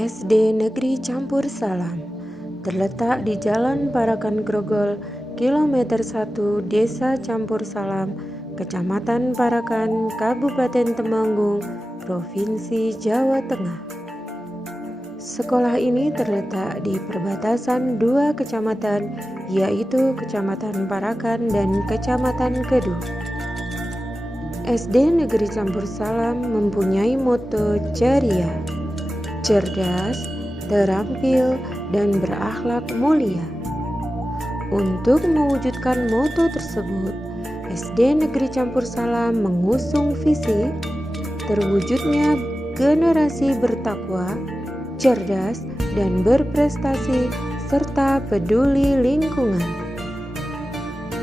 SD Negeri Campur Salam terletak di Jalan Parakan Grogol, kilometer 1, Desa Campur Salam, Kecamatan Parakan, Kabupaten Temanggung, Provinsi Jawa Tengah. Sekolah ini terletak di perbatasan dua kecamatan, yaitu Kecamatan Parakan dan Kecamatan Kedu. SD Negeri Campur Salam mempunyai moto ceria, cerdas, terampil, dan berakhlak mulia. Untuk mewujudkan moto tersebut, SD Negeri Campur Salam mengusung visi terwujudnya generasi bertakwa, cerdas, dan berprestasi, serta peduli lingkungan.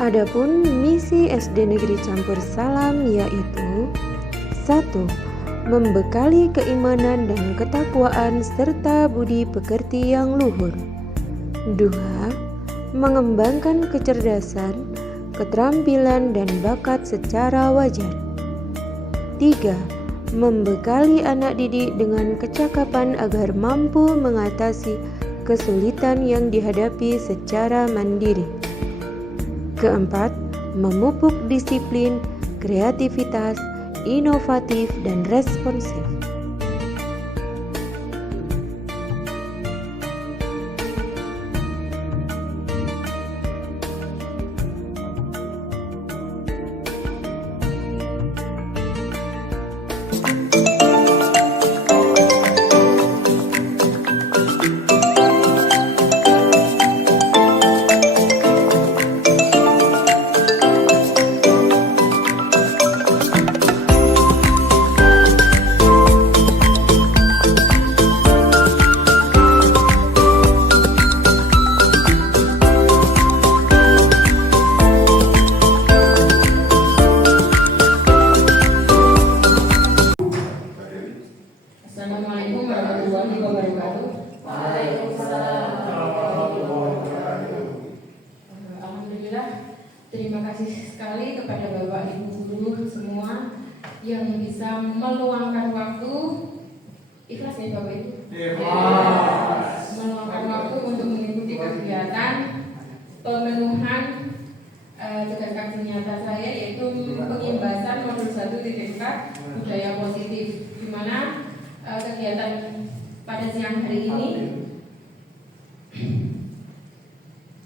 Adapun misi SD Negeri Campur Salam yaitu 1. Membekali keimanan dan ketakwaan serta budi pekerti yang luhur. 2. Mengembangkan kecerdasan, keterampilan dan bakat secara wajar. 3. Membekali anak didik dengan kecakapan agar mampu mengatasi kesulitan yang dihadapi secara mandiri. 4. Memupuk disiplin, kreativitas, inovatif, dan responsif. Assalamualaikum warahmatullahi wabarakatuh. Waalaikumsalam warahmatullahi wabarakatuh. Alhamdulillah, terima kasih sekali kepada Bapak Ibu guru semua yang bisa meluangkan waktu. Ikhlas ya Bapak Ibu? Ikhlas. Meluangkan waktu untuk mengikuti kegiatan pemenuhan tugas kaji nyata saya, yaitu pengimbasan modul 1.4 budaya positif, di mana kegiatan pada siang hari ini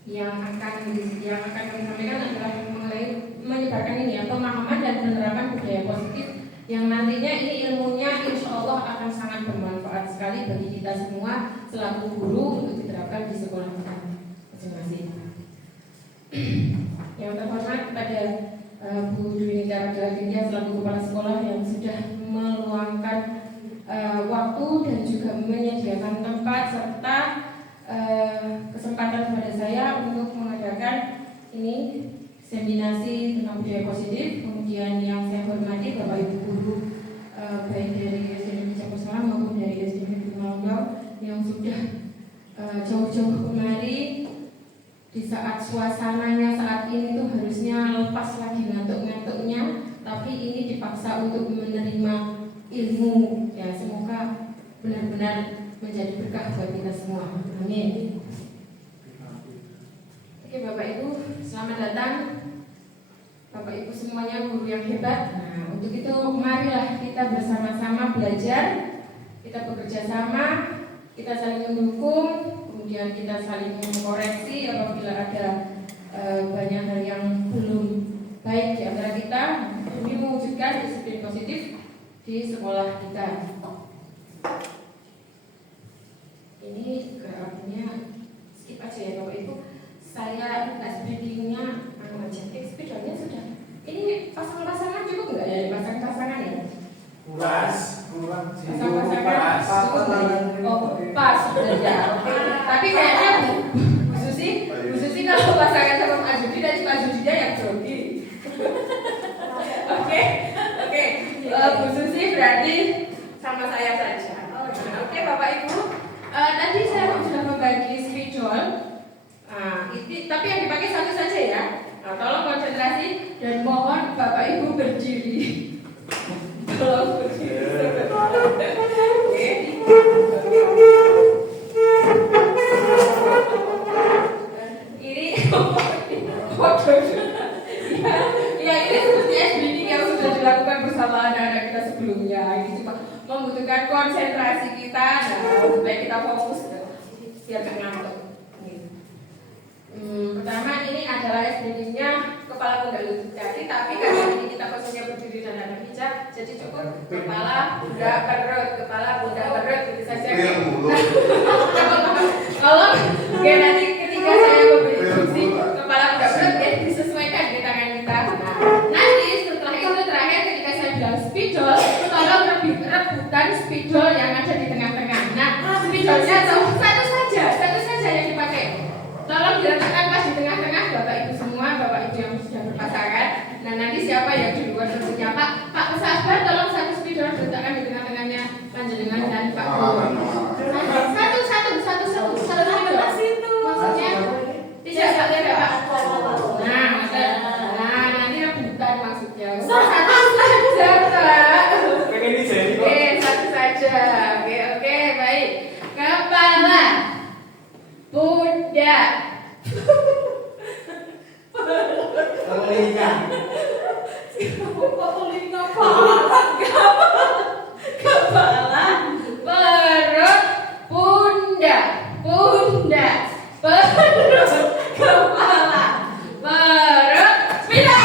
yang akan kami sampaikan adalah mengenai menyebarkan ini ya, pemahaman dan penerapan budaya positif yang nantinya ini ilmunya insya Allah akan sangat bermanfaat sekali bagi kita semua selaku guru untuk diterapkan di sekolah kita masing-masing. Yang terhormat kepada Bu Dwi Nita Dinda selaku kepala sekolah yang sudah meluangkan waktu dan juga menyediakan tempat serta kesempatan kepada saya untuk mengadakan ini seminasi tentang budaya positif. Kemudian yang saya hormati Bapak Ibu guru baik dari SD Negeri Campur Salam maupun dari SD Negeri Malunggaw yang sudah jauh-jauh kemari di saat suasananya saat ini tuh harusnya lepas lagi ngantuk-ngantuknya, tapi ini dipaksa untuk menerima ilmu ya, semoga benar-benar menjadi berkah buat kita semua. Amin. Oke Bapak Ibu, selamat datang Bapak Ibu semuanya, guru yang hebat. Nah, untuk itu marilah kita bersama-sama belajar, kita bekerja sama, kita saling mendukung, kemudian kita saling mengkoreksi apabila ada banyak hal yang belum baik di antara kita demi mewujudkan disiplin positif di sekolah kita. Ini grafiknya skip aja ya Bapak Ibu. Saya spedingnya spidolnya sudah. Ini pasang-pasangan cukup nggak ya? Pasang-pasangan ya? kurang Pasang-pasangan cukup nggak ya? Oh pas ya. Oke. Tapi kayaknya Bu Susi kalau pasangan sama Pak Judi dan Pak Judinya yang grogi. Oke. Bu Susi berarti sama saya saja. Oke Bapak Ibu. Tadi saya sudah membagi spidol. Tapi yang dipakai satu saja ya. Tolong konsentrasi dan mohon Bapak Ibu berdiri. Tolong berdiri. Oke. Ini foto. Ya ini seperti SBD yang sudah dilakukan bersama anak-anak kita sebelumnya. Ini cuma membutuhkan konsentrasi kita, supaya kita fokus biar gak ngantuk. Pertama ini adalah SBD-nya kepala bunda lutut kaki, tapi karena ini kita posisinya berdiri dan ada hijab, jadi cukup kepala bunda perut, kepala bunda perut gitu saja. Kalau nanti ketika saya memberi instruksi kepala bunda perut ya disesuaikan di tangan kita. Nah, nanti setelah itu terakhir ketika saya bilang spidol, tolong rebutan spidol yang ada di tengah-tengah. Nah, spidolnya satu saja yang dipakai. Tolong diletakkan pas di tengah-tengah Bapak Ibu semua, Bapak Ibu yang sudah berpasangan. Nah nanti siapa yang duluan tentunya Pak Sabar, tolong satu spidol diletakkan di tengah-tengahnya Panjenengan dan Pak Guru. Satu maksudnya tidak Pak. Nah nanti rebutan maksudnya. Satu saja Pak. Satu saja. Oke baik. Kepala Bunda kepala perut bunda perut kepala perut spidol.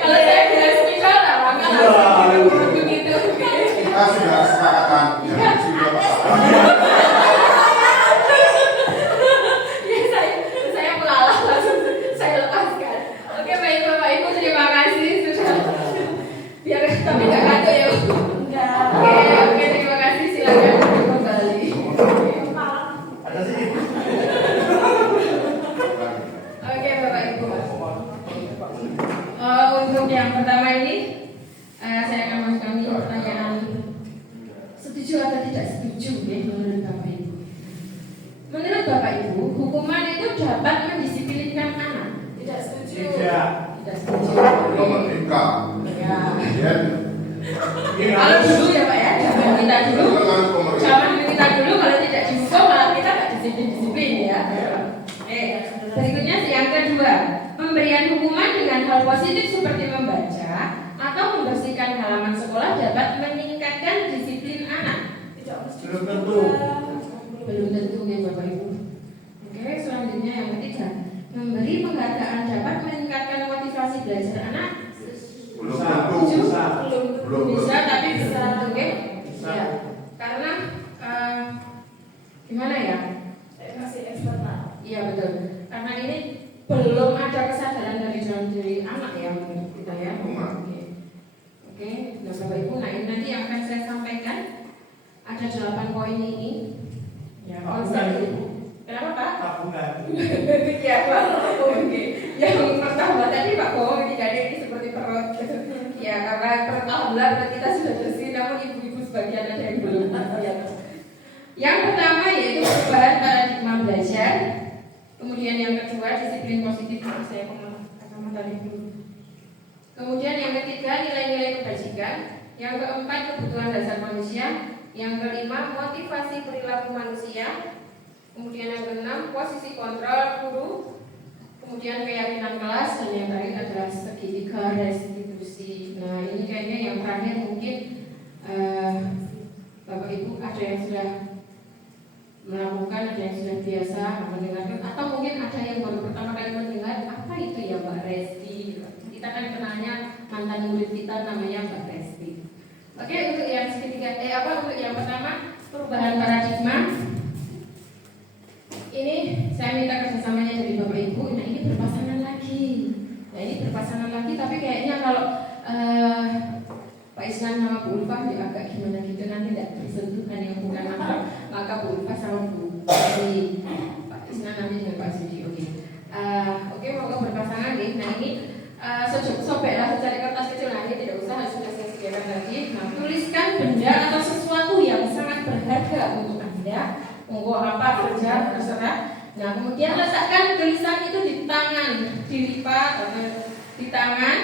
Kalau saya bilang spidol maka begitu. Kita sudah sepakatan yang sudah saya mengalah langsung saya lepaskan. Oke baik Bapak Ibu, terima kasih sudah biar tapi nggak ngantuk ya. Oke terima kasih, silakan kembali. Oke Bapak Ibu. Untuk yang pertama ini saya akan masukkan pertanyaan setuju atau tidak setuju ya menurut Bapak Ibu. Menurut Bapak Ibu, hukuman itu dapat mendisiplinkan anak? Tidak setuju. Tidak setuju. merdeka. Ya. Kalau dulu ya Pak ya, zaman kita dulu kalau tidak dihukum malah kita nggak disiplin ya. Berikutnya yang kedua, pemberian hukuman dengan hal positif seperti membaca atau membersihkan halaman sekolah dapat meningkatkan disiplin anak? Belum tentu. Belum tentu ya Bapak Ibu. Oke, selanjutnya yang ketiga, memberi penghargaan dapat meningkatkan motivasi belajar anak? Belum bisa tapi bisa, oke? Ya, karena gimana ya? Masih eksternal. Iya betul. Karena ini belum ada kesadaran dari dalam diri anak ya menurut kita ya. Oke, nah Bapak Ibu, nah ini nanti yang akan saya sampaikan ada 8 poin ini. Ya, konsep. Kenapa Pak? Tabungan. Ya Pak. Oke. Yang pertama tadi Pak Bohong ini seperti perut. Ya karena perut alhamdulillah perut kita sudah bersih, namun ibu-ibu sebagian ada yang belum. Yang pertama yaitu perubahan paradigma belajar. Kemudian yang kedua disiplin positif, saya kacamata dulu. Kemudian yang ketiga nilai-nilai kebajikan. Yang keempat kebutuhan dasar manusia. Yang kelima motivasi perilaku manusia. Kemudian yang keenam posisi kontrol guru. Kemudian keyakinan kelas, dan yang terakhir adalah segitiga restitusi. Nah ini kayaknya yang terakhir mungkin Bapak Ibu ada yang sudah melakukan, ada yang sudah biasa mendengarkan, atau mungkin ada yang baru pertama saya minta kerjasamanya dari Bapak Ibu. Nah ini berpasangan lagi. Nah ini berpasangan lagi, tapi kayaknya kalau Pak Isnan sama Bu Ulfa ya agak gimana gitu, nanti tidak bersentuhan yang bukan mahram, maka Bu Ulfa sama Bu Sudi, Pak Isnan nanti dengan Pak Sudi. Oke, mau berpasangan nih. Nah ini sobeklah secari kertas kecil. Nah ini tidak usah, sudah saya sediakan tadi. Nah tuliskan benda atau sesuatu yang sangat berharga untuk Anda. Monggo apa kerja terserah. Nah kemudian letakkan tulisan itu di tangan, dilipat atau di tangan,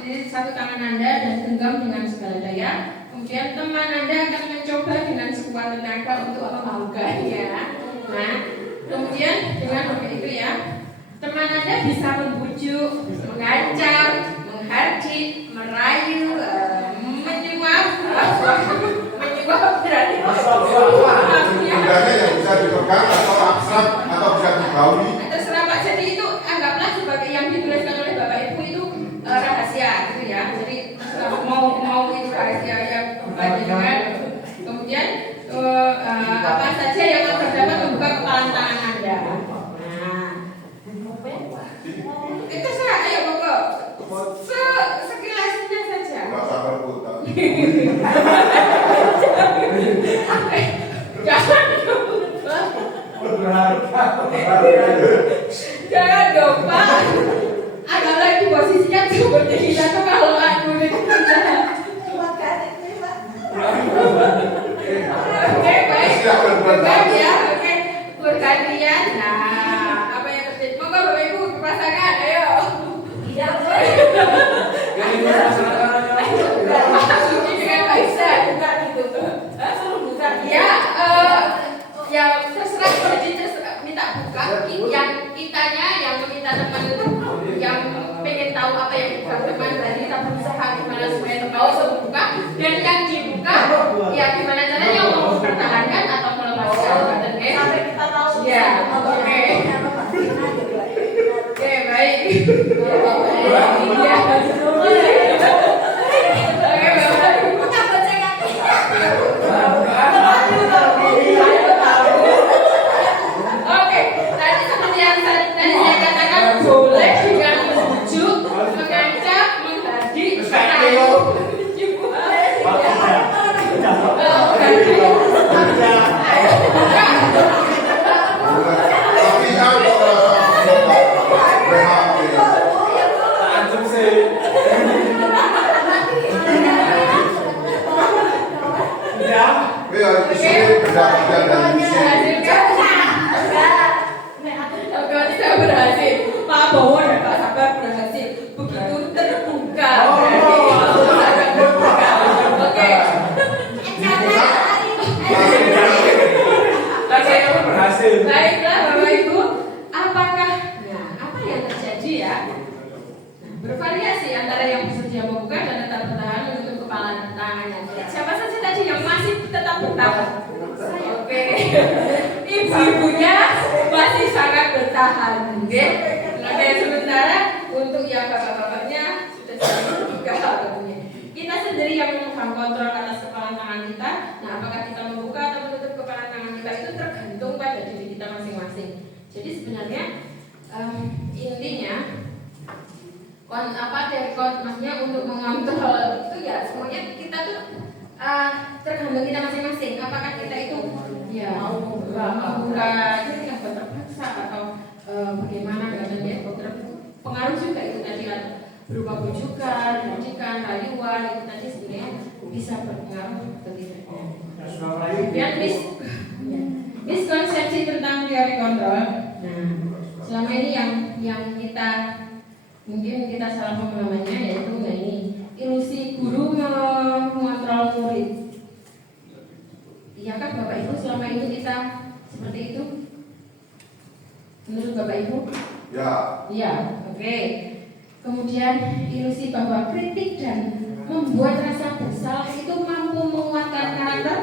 di satu tangan Anda dan genggam dengan segala daya. Kemudian teman Anda akan mencoba dengan sekuat tenaga untuk membukanya. Nah kemudian dengan begitu ya, teman Anda bisa membujuk, mengancam, menghardik, merayu, menyuap berarti Bendanya yang bisa dipegang atau abstrak atau bisa digauli. terserah Pak. Jadi itu anggaplah sebagai yang dituliskan oleh Bapak Ibu itu rahasia gitu ya. Jadi mau itu rahasia yang dengan kemudian apa saja yang terdapat membuka kepala tangan Anda. Itu terserah, ayo pokok sekilasnya saja. Nggak sabar kota. Jangan dong Pak. Agak lagi posisinya seperti kita tuh kalau aku itu Oke, baik. Berbagi ya, oke. Bergantian. Nah, apa yang terjadi? Monggo Bapak Ibu berpasangan, ayo. Iya, boleh. Dengan Pak Ihsan. Ya terserah. Jadi minta buka. Yang kitanya, yang meminta teman itu, yang pengen tahu apa yang dibuka teman tadi, kita berusaha gimana supaya terbawa sebelum buka. Dan yang dibuka, ya gimana caranya mau mempertahankan atau melepaskan. Sampai kita tahu. Ya, oke. Oke, baik. Oke, tadi seperti yang tadi saya katakan, boleh dengan membujuk, mengancam, menghardik, merayu, Tapi aku Anjum sih. Ya. ya isi benda-benda dan isi. Saya berhasil. Pak Bowo dan Pak Sabar berhasil. Begitu terbuka. Berarti terbuka. Oke. Saya pun berhasil. Baiklah Bapak Ibu, apakah apa yang terjadi ya? Bervariasi antara yang bersedia membuka dan tetap bertahan menutup kepala tangannya. Siapa saja tadi yang masih tetap bertahan? Oke. Ibu-ibunya masih sangat bertahan. Oke. Oke, sementara untuk yang bapak-bapaknya sudah terbuka tentunya. Kita sendiri yang memegang kontrol atas kepala tangan kita. Nah, apakah kita membuka atau menutup kepala tangan kita itu tergantung pada diri kita masing-masing. Jadi sebenarnya intinya maksudnya untuk mengontrol itu ya semuanya kita tuh tergantung kita masing-masing. Apakah kita itu ya mau membuka itu tidak terpaksa atau bagaimana katanya pengaruh juga itu tadi berupa bujukan, hadikan, rayuan itu tadi sebenarnya bisa berpengaruh atau tidaknya. Kemudian miskonsepsi tentang teori kontrol. Nah, selama ini yang kita mungkin kita salah pemahamannya yaitu ini ilusi guru mengontrol murid. Iya kan Bapak Ibu, selama ini kita seperti itu? Menurut Bapak Ibu? Ya. Iya, oke. Kemudian ilusi bahwa kritik dan membuat rasa bersalah itu mampu menguatkan karakter.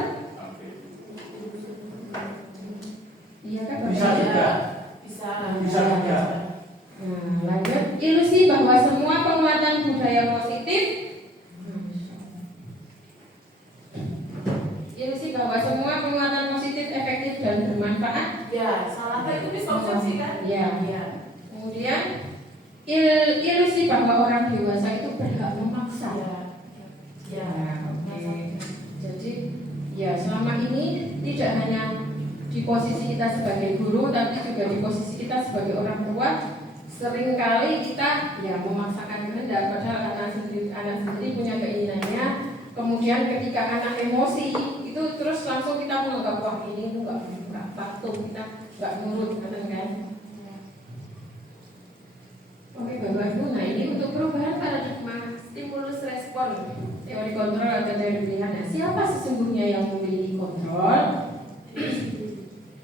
Iya kan Bapak? Bisa juga. Bisa juga. Lanjut, ilusi bahwa semua penguatan budaya positif. Ilusi bahwa semua penguatan positif efektif dan bermanfaat. Ya, salah itu miskonsepsi Ya. Kemudian ilusi bahwa orang dewasa itu berhak memaksa. Ya, oke. Jadi ya selama ini tidak hanya di posisi kita sebagai guru, tapi juga di posisi kita sebagai orang tua, seringkali kita ya memaksakan kehendak padahal anak sendiri punya keinginannya. Kemudian ketika anak emosi itu terus langsung kita menganggap wah ini tuh nggak patuh, kita nggak nurut, kan? Oke Bapak Ibu, nah ini untuk perubahan paradigma stimulus respon teori kontrol atau teori pilihan. Nah, siapa sesungguhnya yang memiliki kontrol?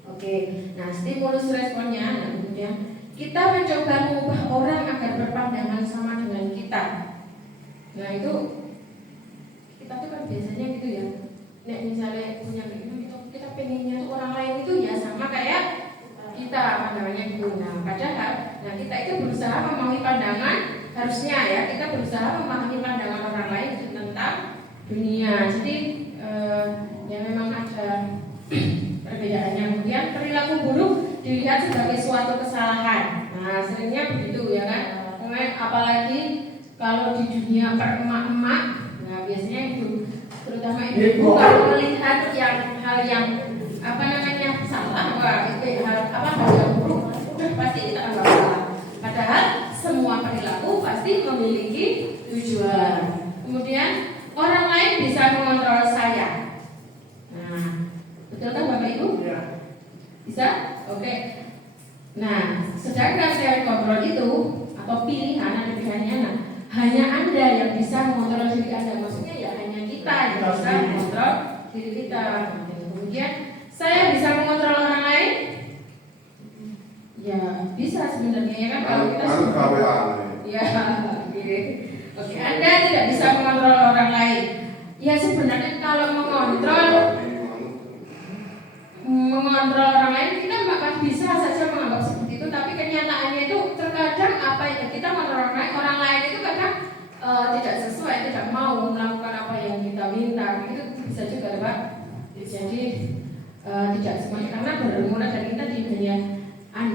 Oke, nah stimulus responnya, nah kemudian kita mencoba mengubah orang agar berpandangan sama dengan kita. Nah itu kita tuh kan biasanya gitu ya. Nek misalnya punya begitu kita pengennya tuh orang lain itu ya sama kayak kita pandangannya gitu. Nah padahal kita itu berusaha memahami pandangan, harusnya ya kita berusaha memahami pandangan orang lain tentang dunia. Jadi ya memang ada perbedaannya. Kemudian perilaku buruk dilihat sebagai suatu kesalahan. Nah seringnya begitu ya kan. Apalagi kalau di dunia per-emak-emak, nah biasanya itu terutama ibu kalau melihat hal yang salah, hal yang buruk, pasti kita akan salah. Padahal semua perilaku pasti memiliki tujuan. Kemudian orang lain bisa mengontrol saya. Nah, betul kan Bapak Ibu? Ya. Bisa? Oke. Nah, sedangkan teori kontrol itu atau pilihannya, hanya Anda yang bisa mengontrol diri Anda. Maksudnya ya hanya kita yang bisa mengontrol diri kita. Kemudian saya bisa mengontrol orang lain? Ya bisa sebenarnya ya kan kalau kita ya, oke. Anda tidak bisa mengontrol orang lain. Ya sebenarnya kalau mengontrol orang lain kita bisa saja menganggap seperti itu, tapi kenyataannya itu terkadang apa yang kita mengontrol orang lain itu kadang tidak sesuai, tidak mau melakukan apa yang kita minta. Itu bisa juga Pak. Jadi tidak semuanya karena bermula dari kita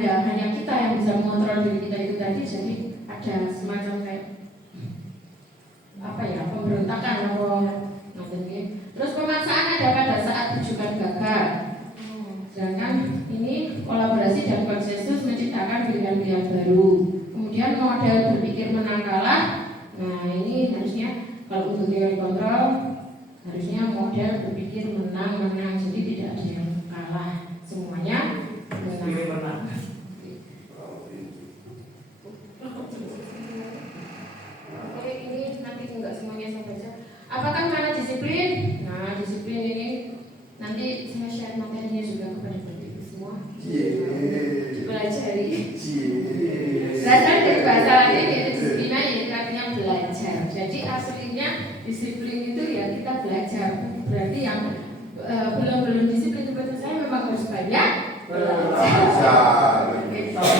hanya kita yang bisa mengontrol diri kita itu tadi. Jadi ada semacam kayak pemberontakan terus pemaksaan ada pada saat rujukan gagal. Sedangkan ini kolaborasi dan konsensus menciptakan pilihan-pilihan baru. Kemudian model berpikir menang kalah. Nah ini harusnya kalau untuk teori kontrol harusnya model berpikir menang-menang, jadi tidak ada yang kalah, semuanya menang. Oke, ini nanti enggak semuanya saya baca. Apakah mana disiplin? Nah, disiplin ini nanti saya share materinya juga kepada Bapak semua. Dipelajari. Berasal dari bahasa Latin yaitu disiplina, yaitu artinya belajar. Jadi aslinya disiplin itu ya kita belajar. Berarti yang belum disiplin seperti saya memang harus banyak belajar.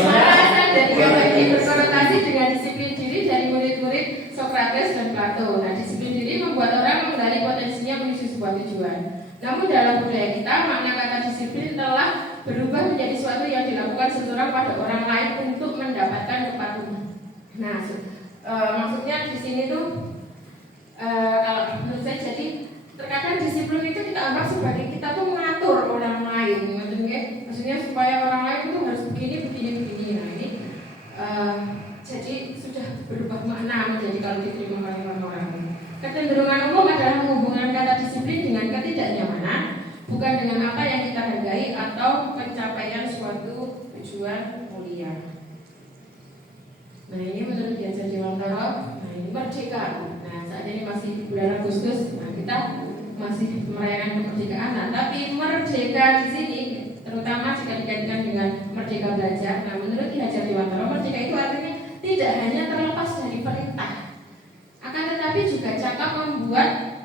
Alasan dari kata ini berkonotasi dengan disiplin diri dari murid-murid Socrates dan Plato. Nah, disiplin diri membuat orang menggali potensinya menuju sebuah tujuan. Namun dalam budaya kita, makna kata disiplin telah berubah menjadi sesuatu yang dilakukan seseorang pada orang lain untuk mendapatkan kepatuhan. Nah, maksudnya di sini tuh kalau menurut saya jadi terkadang disiplin itu kita anggap sebagai kita tuh mengatur orang lain, maksudnya supaya orang lain itu harus begini. Nah ini jadi sudah berubah makna menjadi kalau diterima oleh orang-orang. Kecenderungan umum adalah menghubungkan kata disiplin dengan ketidaknyamanan, bukan dengan apa yang kita hargai atau pencapaian suatu tujuan mulia. Nah ini menurut Diajar Dewantara, nah ini merdeka. Nah saat ini masih di bulan Agustus, nah kita masih merayakan kemerdekaan. Nah tapi merdeka di sini, terutama jika dikaitkan dengan merdeka belajar. Nah menurut Diajar Dewantara, merdeka itu artinya tidak hanya terlepas dari perintah, akan tetapi juga cakap membuat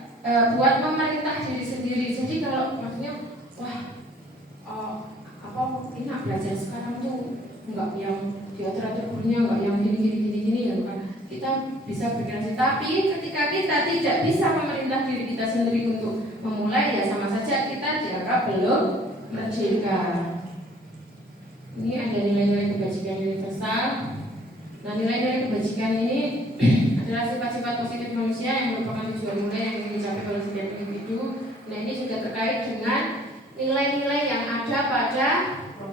buat memerintah diri sendiri. Jadi kalau maksudnya enak belajar sekarang tuh enggak yang diatur-atur gurunya, enggak yang gini ya kan. Kita bisa berkreasi, tapi ketika kita tidak bisa memerintah diri kita sendiri untuk memulai, ya sama saja kita dianggap belum merdeka. Ini ada nilai-nilai kebajikan universal. Nah, nilai-nilai kebajikan ini adalah sifat-sifat positif manusia yang merupakan tujuan mulia yang ingin dicapai oleh setiap individu. Nah, ini juga terkait dengan nilai-nilai yang ada pada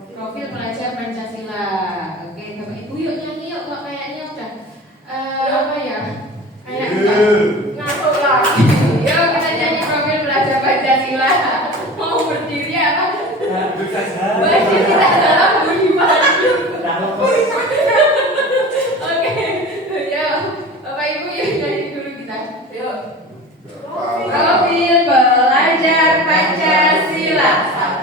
profil pelajar Pancasila. Oke, Bapak Ibu yuk nyanyi yuk, kok kayaknya udah apa ya? Kayak ngantuk lah. Yuk kita nyanyi profil pelajar Pancasila. Mau berdiri apa? Berdiri kita dalam budi pekerti. Oke, yuk Bapak Ibu yuk nyanyi dulu kita. Yuk. Profil pelajar Pancasila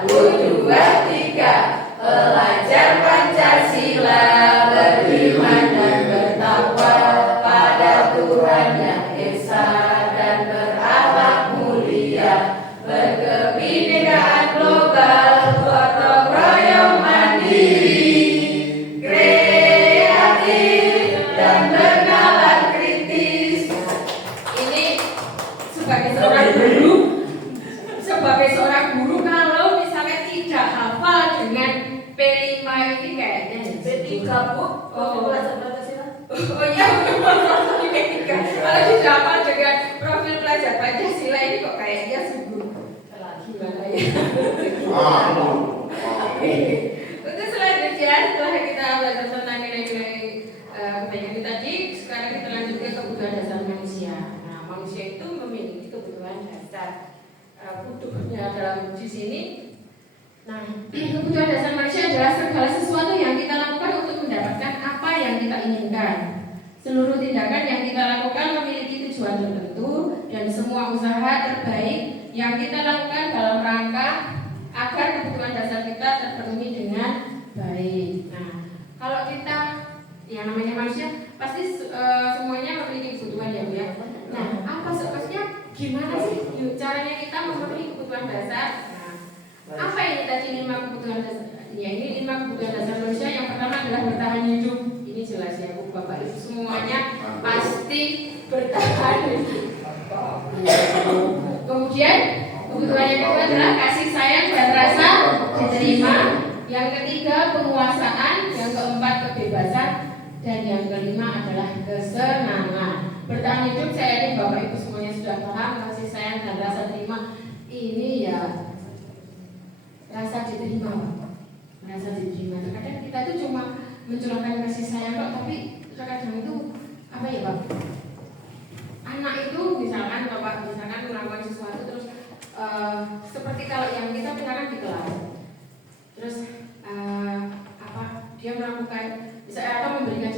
1, 2, 3. Pelajar Pancasila beriman dan bertakwa pada Tuhan Yang Esa dan berakhlak mulia, berkebinekaan global, gotong royong mandiri, kreatif dan bernalar kritis. Ini sebagai seorang guru kalau misalnya tidak hafal dengan P5 ini kayaknya P3 Bu. Oh. Pelajar Pancasila. Oh iya, P3. Kalau tidak hafal dengan profil pelajar Pancasila ini kok kayaknya sungguh gimana ya? Untuk selanjutnya, setelah kita belajar tentang nilai-nilai kebaikan tadi, sekarang kita lanjut ke kebutuhan dasar manusia. Nah, manusia itu memiliki kebutuhan dasar. Butuhnya dalam di sini. Nah, kebutuhan dasar manusia adalah segala sesuatu yang kita lakukan untuk mendapatkan apa yang kita inginkan. Seluruh tindakan yang kita lakukan memiliki tujuan tertentu dan semua usaha terbaik yang kita lakukan dalam rangka agar kebutuhan dasar kita terpenuhi dengan baik. Nah, kalau kita yang namanya manusia pasti semuanya memiliki kebutuhan ya Bu ya. Nah, apa sebabnya? Gimana sih caranya kita memenuhi kebutuhan dasar? Apa ini tadi 5 kebutuhan dasar? Ya, ini 5 kebutuhan dasar manusia. Yang pertama adalah bertahan hidup. Ini jelas ya Bu, Bapak Ibu semuanya pasti bertahan hidup. Kemudian kebutuhan yang kedua adalah kasih sayang dan rasa diterima. Yang ketiga penguasaan. Yang keempat kebebasan. Dan yang kelima adalah kesenangan. Bertahan hidup, saya yakin Bapak Ibu semuanya sudah paham. Kasih sayang dan rasa terima ini ya rasa diterima, rasa diterima. Kadang kita itu cuma mencurahkan kasih sayang kok, tapi kadang itu apa ya Pak? Anak itu misalkan Bapak melakukan sesuatu terus seperti kalau yang kita misalkan di kelas, terus dia melakukan atau memberikan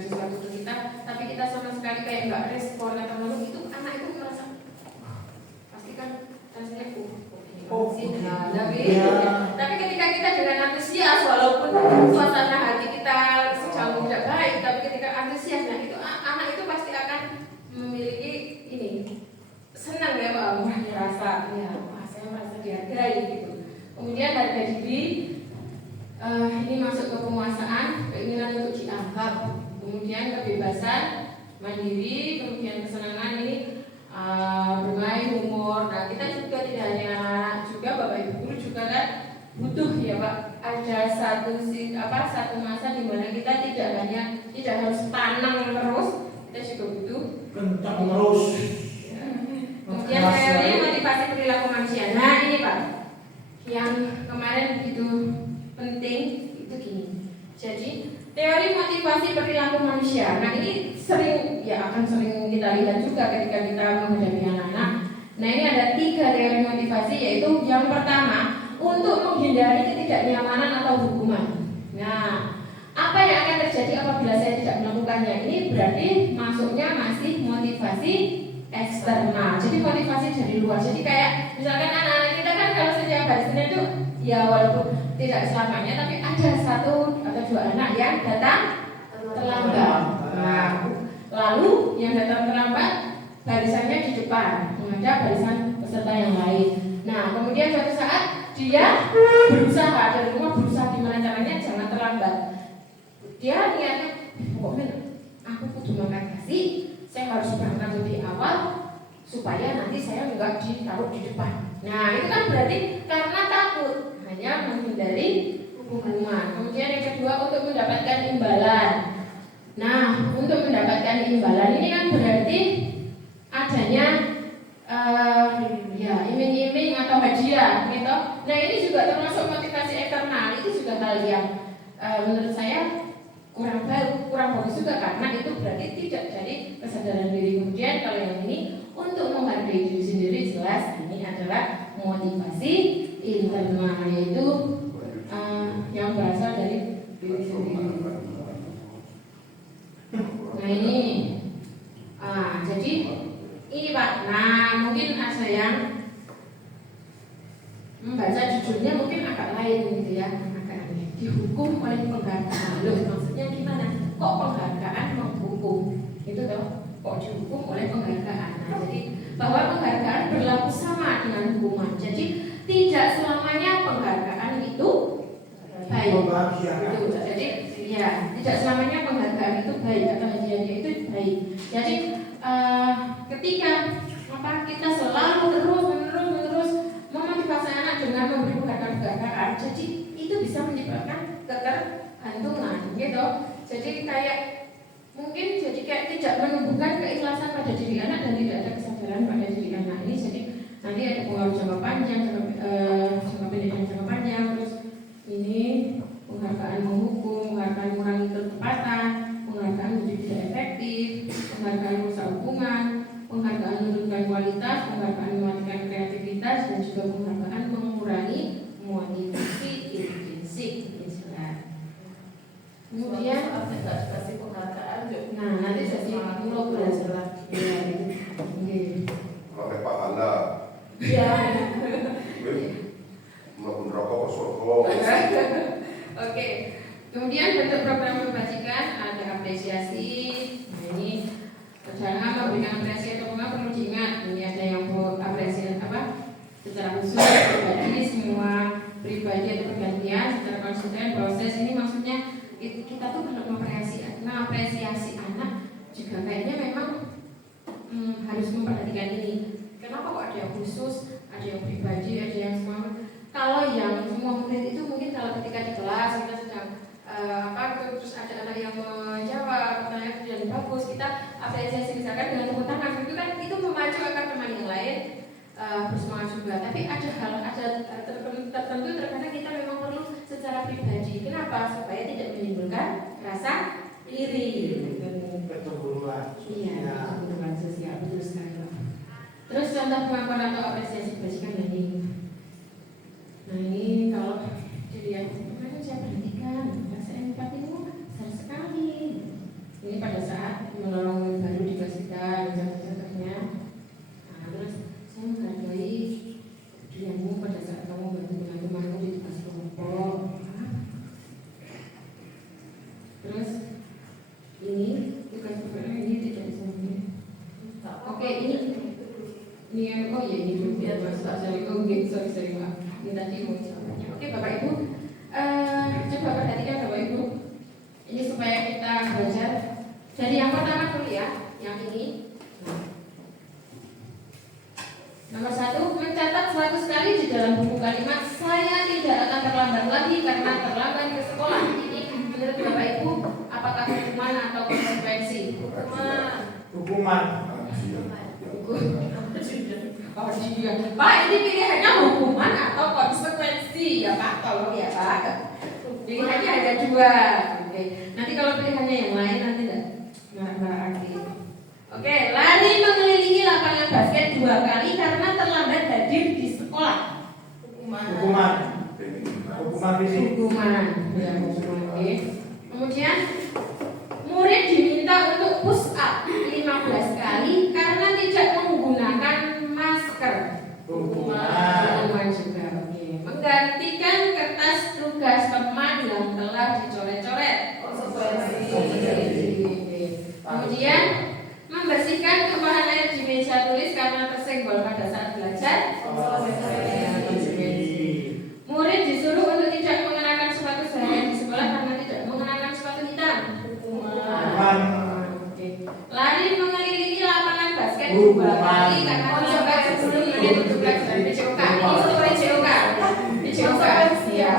sesuatu ke kita, tapi kita sama sekali kayak nggak respon atau lalu itu anak itu merasa pasti kan rasanya tapi ketika kita dengan antusias walaupun suasana hati kita sedang tidak baik, tapi ketika antusias, nah itu anak itu pasti akan memiliki ini senang ya Pak, merasa ya saya merasa dihargai gitu. Kemudian harga diri, ini masuk ke penguasaan, keinginan untuk dianggap, kemudian kebebasan, mandiri, kemudian kesenangan ini bermain, humor. Nah kita juga tidak hanya juga Bapak Ibu guru juga kan butuh ya Pak, ada satu masa di mana kita tidak harus panang terus, kita juga butuh kencang terus. Kemudian teori motivasi perilaku manusia. Nah ini Pak, yang kemarin begitu penting itu gini. Jadi teori motivasi perilaku manusia. Nah ini akan sering kita lihat juga ketika kita menghadapi anak-anak. Nah ini ada 3 teori motivasi, yaitu yang pertama untuk menghindari ketidaknyamanan atau hukuman. Nah apa yang akan terjadi apabila saya tidak melakukannya? Ini berarti masuknya masih motivasi eksternal. Jadi motivasi dari luar. Jadi kayak misalkan anak-anak kita kan kalau setiap hari Senin itu ya walaupun tidak selamanya, tapi ada 1 atau 2 anak yang datang terlambat. Nah, lalu yang datang terlambat barisannya di depan, menghadap barisan peserta yang lain. Nah, kemudian suatu saat dia berusaha dari rumah, berusaha gimana caranya jangan terlambat. Dia niatnya, pokoknya aku kudu makasih, saya harus berangkat lebih awal supaya nanti saya enggak ditaruh di depan. Nah, itu kan berarti karena takut, hanya menghindari pengumuman. Kemudian yang kedua untuk mendapatkan imbalan. Nah, untuk mendapatkan imbalan ini kan berarti adanya ya iming-iming atau hadiah gitu. Nah, ini juga termasuk motivasi eksternal. Itu juga hal yang menurut saya kurang bagus juga, karena itu berarti tidak dari kesadaran diri. Kemudian kalau yang ini untuk menghargai diri sendiri, jelas ini adalah motivasi internal, yaitu yang berasal dari diri sendiri. Nah ini jadi ini Pak. Nah mungkin ada yang membaca judulnya mungkin agak lain gitu ya, agak aneh. Dihukum oleh penghargaan. Loh, maksudnya gimana? Kok penghargaan menghukum? Itu toh, kok dihukum oleh penghargaan? Nah, jadi bahwa penghargaan berlaku sama dengan hukuman. Jadi tidak selamanya penghargaan itu baik. Itu, jadi ya tidak selamanya penghargaan itu baik atau hadiahnya itu baik. Jadi ketika kita selalu terus memotivasi anak dengan memberi penghargaan, jadi itu bisa menyebabkan ketergantungan, gitu. Jadi kayak mungkin tidak menumbuhkan keikhlasan pada diri anak dan tidak ada kesadaran pada diri anak ini. Jadi nanti ada pengaruh jangka panjang, jangka pendek dan jangka panjang. Terus ini penghargaan menghukum, penghargaan mengurangi ketepatan, penghargaan menjadi tidak efektif, penghargaan merusak hubungan, penghargaan menurunkan kualitas, penghargaan mematikan kreativitas, dan juga penghargaan mengurangi motivasi intrinsik. Kemudian kasih penghargaan juga. nah nanti saya mulai belajar ya, Pakai pahala. Iya. Melakukan rokok ke surga. Oke. Kemudian bentuk program kebajikan ada apresiasi. Nah ini dalam memberikan apresiasi atau apa perlu diingat. Ini ada yang apresiasi secara khusus pribadi, semua pribadi atau pergantian secara konsisten proses. Ini maksudnya kita tuh perlu mengapresiasi anak juga kayaknya memang harus memperhatikan ini. Kenapa kok ada yang khusus, ada yang pribadi, ada yang semua? Kalau yang semua murid itu mungkin kalau ketika di kelas kita sedang terus ada anak yang menjawab pertanyaan yang bagus, kita apresiasi misalkan dengan tepuk tangan, itu kan itu memacu agar teman yang lain bersemangat juga. Tapi ada hal tertentu terkadang kita memang perlu secara pribadi. Kenapa? Supaya tidak menimbulkan rasa iri. Pertumbuhan. Iya, pertumbuhan sosial, betul sekali. Terus contoh pengakuan atau apresiasi kebajikan ini. Nah ini kalau dilihat kemarin saya perhatikan rasa empati itu besar sekali. Ini pada saat menolong murid baru di kelas kita, contoh-contohnya. Nah, terus saya menghargai dirimu pada saat kamu bantu teman-temanmu di kelas kelompok. Terus ini tugas program ini tidak disambung. Oke, ini yang oh ya ini dulu ya Mas sorry Pak. Ini tadi mau jawabannya. Oke Bapak Ibu, coba perhatikan Bapak Ibu. Ini supaya kita belajar dari yang pertama dulu ya, yang ini. Nomor 1, mencatat 100 kali di dalam buku kalimat saya tidak akan terlambat lagi karena terlambat ke sekolah. Ini menurut Bapak Ibu, apakah hukuman atau konsekuensi? Hukuman. Oh iya, Pak ini pilihannya hukuman atau konsekuensi ya Pak, tolong ya Pak. Pilihannya ada 2. Oke, nanti kalau pilihannya yang lain nanti enggak marah-marah lagi. Oke, lari mengelilingi lapangan basket 2 kali karena terlambat hadir di sekolah. Hukuman fisik. Hukuman. Ya, hukuman. Oke. Kemudian murid diminta untuk push up 15 kali karena tidak menggunakan masker. Hukuman juga. Oke. Menggantikan kertas tugas teman yang telah dicoret-coret. Kemudian membersihkan tumpahan air di meja tulis karena tersenggol pada saat belajar. Murid disuruh untuk tidak mengenakan sepatu seharian di sekolah karena tidak mengenakan sepatu hitam. Lari mengelilingi lapangan basket 2 kali karena terlambat sebelum menit untuk pelajaran PJOK. Ini sesuai PJOK. PJOK. Ya,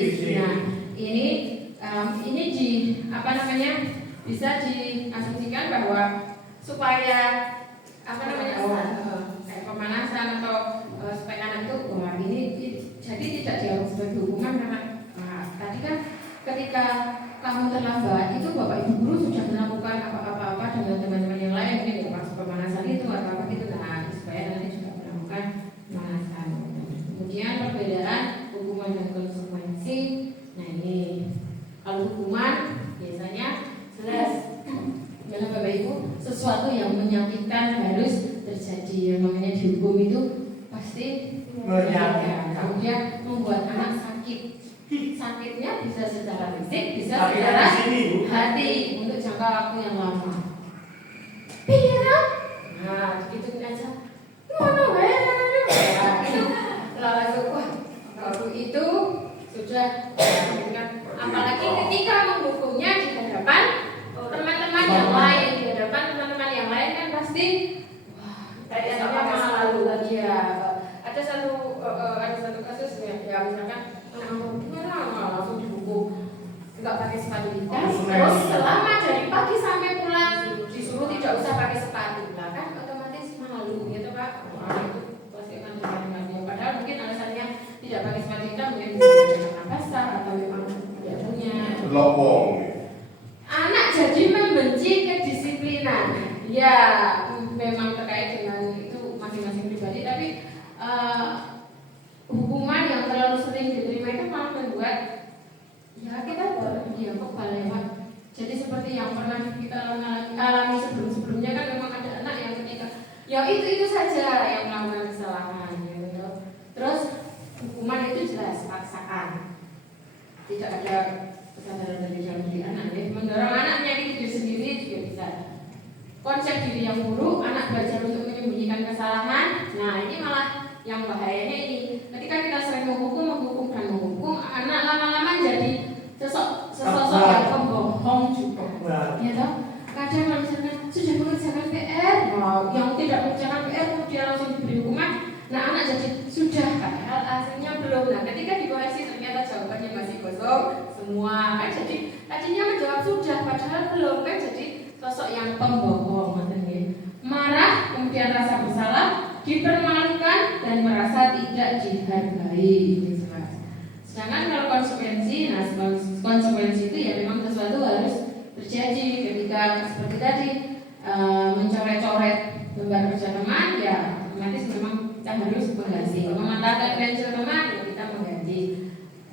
fisik. Nah, ini di apa namanya bisa diasumsikan bahwa supaya apa namanya kayak pemanasan atau supaya anak itu wah ini jadi tidak dianggap sebagai hukuman karena tadi kan ketika kamu terlambat itu bapak ibu guru sudah melakukan apa-apa dengan teman-teman yang lain mungkin masuk pemanasan itu atau apa gitu supaya nanti juga melakukan pemanasan. Kemudian perbedaan hukuman dan konsekuensi. Nah ini kalau hukuman biasanya jelas dalam bapak ibu sesuatu yang menyakitkan harus terjadi. Yang namanya dihukum itu pasti menyakitkan. Kemudian membuat anak sakit. Sakitnya bisa secara fisik, bisa secara hati untuk jangka waktu yang lama. Pikiran, nah gitu aja. Mana itu langsung waktu itu sudah. Apalagi ketika menghukumnya di hadapan teman-teman yang lain, kan pasti kayak masa lalu lagi ya. Ada satu kasus ya misalkan gimana langsung dihukum nggak pakai sepatu hitam, terus selama dari pagi sampai pulang disuruh tidak usah pakai sepatu, nah kan otomatis malu gitu Pak. Itu pasti akan terjadi. Padahal mungkin alasannya tidak pakai sepatu hitam mungkin karena basah atau memang tidak punya. Lowong. Anak jadi membenci kedisiplinan. Ya memang terkait dengan itu masing-masing pribadi, tapi hukuman yang terlalu sering diterima itu malah membuat ya kita kok lewat. Jadi seperti yang pernah kita alami sebelumnya kan memang ada anak yang ketika ya itu saja yang melakukan kesalahan gitu. Terus hukuman itu jelas paksaan, tidak ada kesadaran dari dalam diri anak ya. Mendorong anak menyakiti diri sendiri juga bisa. Konsep diri yang buruk, anak belajar untuk menyembunyikan kesalahan. Nah ini malah yang bahayanya ini. Ketika kita sering menghukum, anak lama-lama jadi sesosok yang pembohong juga. Ya toh? Kadang kalau misalkan sudah mengerjakan PR, yang tidak mengerjakan PR kemudian langsung diberi hukuman, nah anak jadi sudah padahal hasilnya belum. Nah ketika dikoreksi ternyata jawabannya masih kosong semua. Kan jadi tadinya menjawab sudah padahal belum, kan jadi sosok yang pembohong. Marah, kemudian rasa bersalah, dipermalukan dan merasa tidak dihargai. Sedangkan kalau konsekuensi, nah konsekuensi itu ya memang sesuatu harus terjadi ketika seperti tadi mencoret-coret lembar kerja teman, ya otomatis memang kita harus mengganti. Mematahkan pensil teman, ya kita mengganti.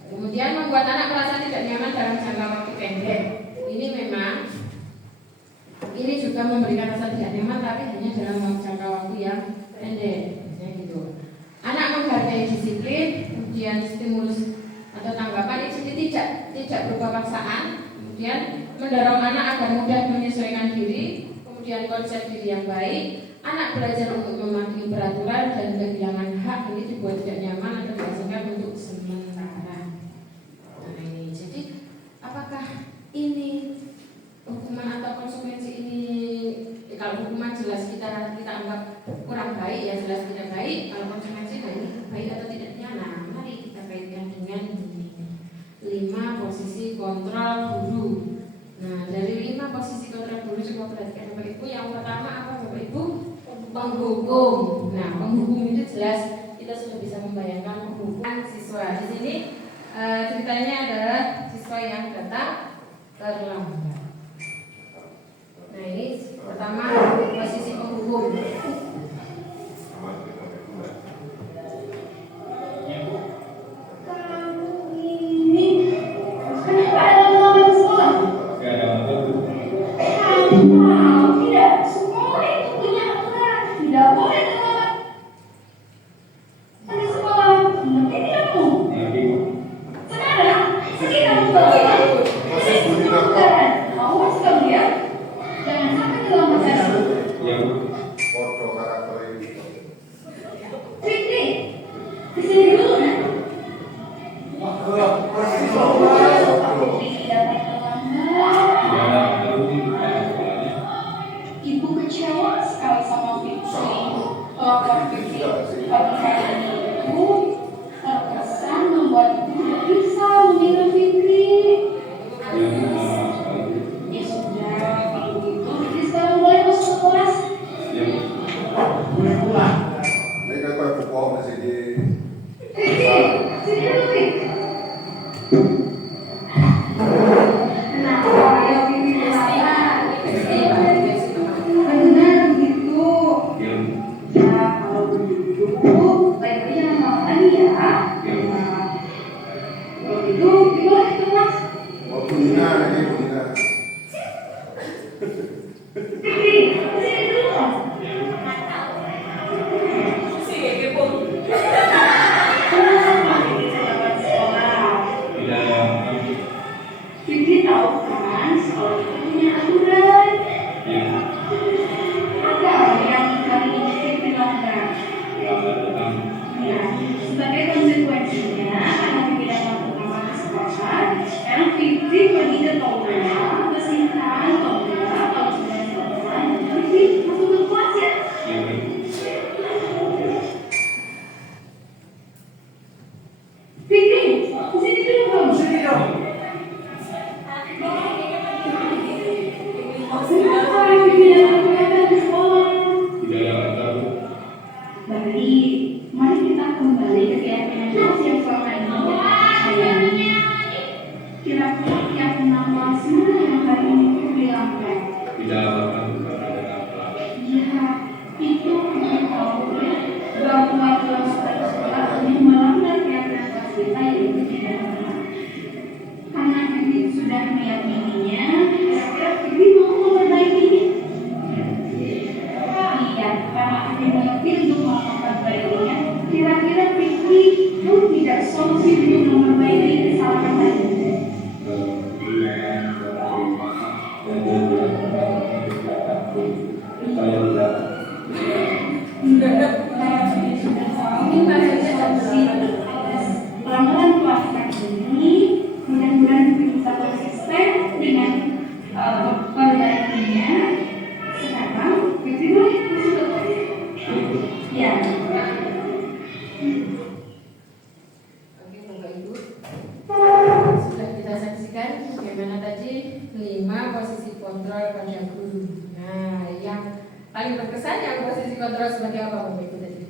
Kemudian membuat anak merasa tidak nyaman dalam jangka waktu pendek. Ini juga memberikan rasa tidak nyaman, tapi hanya dalam jangka waktu yang pendek. Gitu. Anak menghargai disiplin, kemudian stimulus atau tanggapan itu tidak berupa paksaan, kemudian mendorong anak agar mudah menyesuaikan diri, kemudian konsep diri yang baik, anak belajar untuk mematuhi peraturan dan kehilangan hak ini dibuat tidak nyaman atau dihasilkan untuk sementara. Nah ini, jadi apakah ini hukuman atau konsekuensi ini? Kalau hukuman jelas kita anggap kurang baik, ya jelas tidak baik. Kalau konsekuensi nah ini baik atau tidaknya, nah mari kita kaitkan dengan 5 posisi kontrol guru. Nah dari 5 posisi kontrol guru coba perhatikan Bapak Ibu. Yang pertama apa Bapak Ibu? Penghukum. Nah penghukum itu jelas kita sudah bisa membayangkan penghukuman siswa. Di sini ceritanya adalah siswa yang datang terlambat. Nah ini pertama posisi penghukum. Tidak, semua itu punya aturan. Tidak boleh telat. Ada sekolah, tapi tidak mau. Sekarang, kita membawa pelanggaran. Awas kamu ya. Jangan sampai kelamatan. Foto karakter ini. Fikri, kesini dulu nak. Fikri dapat terlambat. Ibu kecewa sekali sama Fikri. Lapor Fikri. Pagi hari ini ibu terkesan membuat ibu tidak bisa Sini dulu, Pik. Kenapa ya Pik? Benar begitu. Ya, kalau begitu, baiknya jangan malam lagi ya. Nah, kalau gitu, boleh kelas. Oh, Bunda, ini Bunda. Fikri, sini dulu. Fikri tahu kan, sekolah itu punya aturan. Ada yang kali ini Fikri melanggar. Ya, sebagai konsekuensinya, karena Fikri dapat pengawasan ke sekolah, sekarang Fikri pergi ke Tolga, bersihkan Tolga, kalau sudah selesai, Fikri masuk ke kelas ya. Fikri, sini dulu. Sini dong. Kenapa Fikri dapat pengawasan di sekolah? Baik, mari kita kembali ke keyakinan kelas yang selama ini kita percayai. Kira-kira keyakinan kelas mana yang hari ini dilanggar? Ya, itu memberitahu bahwa kelas sekolah ini melanggar keyakinan kelas kita yaitu tidak benar. Karena Fikri sudah meyakininya, kira-kira Fikri mau memperbaikinya? Iya, karena Fikri meyakini untuk memperbaikinya, kira-kira Fikri pun tidak solusi untuk memperbaiki kesalahan tadi. Pelanggaran kelas ini mudah-mudahan bisa konsisten dengan perbaikinya. Sekarang Fikri boleh masuk ke kelas. Ya. Oke, Bapak Ibu, sudah kita saksikan bagaimana tadi 5 posisi kontrol pada guru. Nah, yang paling berkesan yang posisi kontrol sebagai apa Bapak Ibu tadi?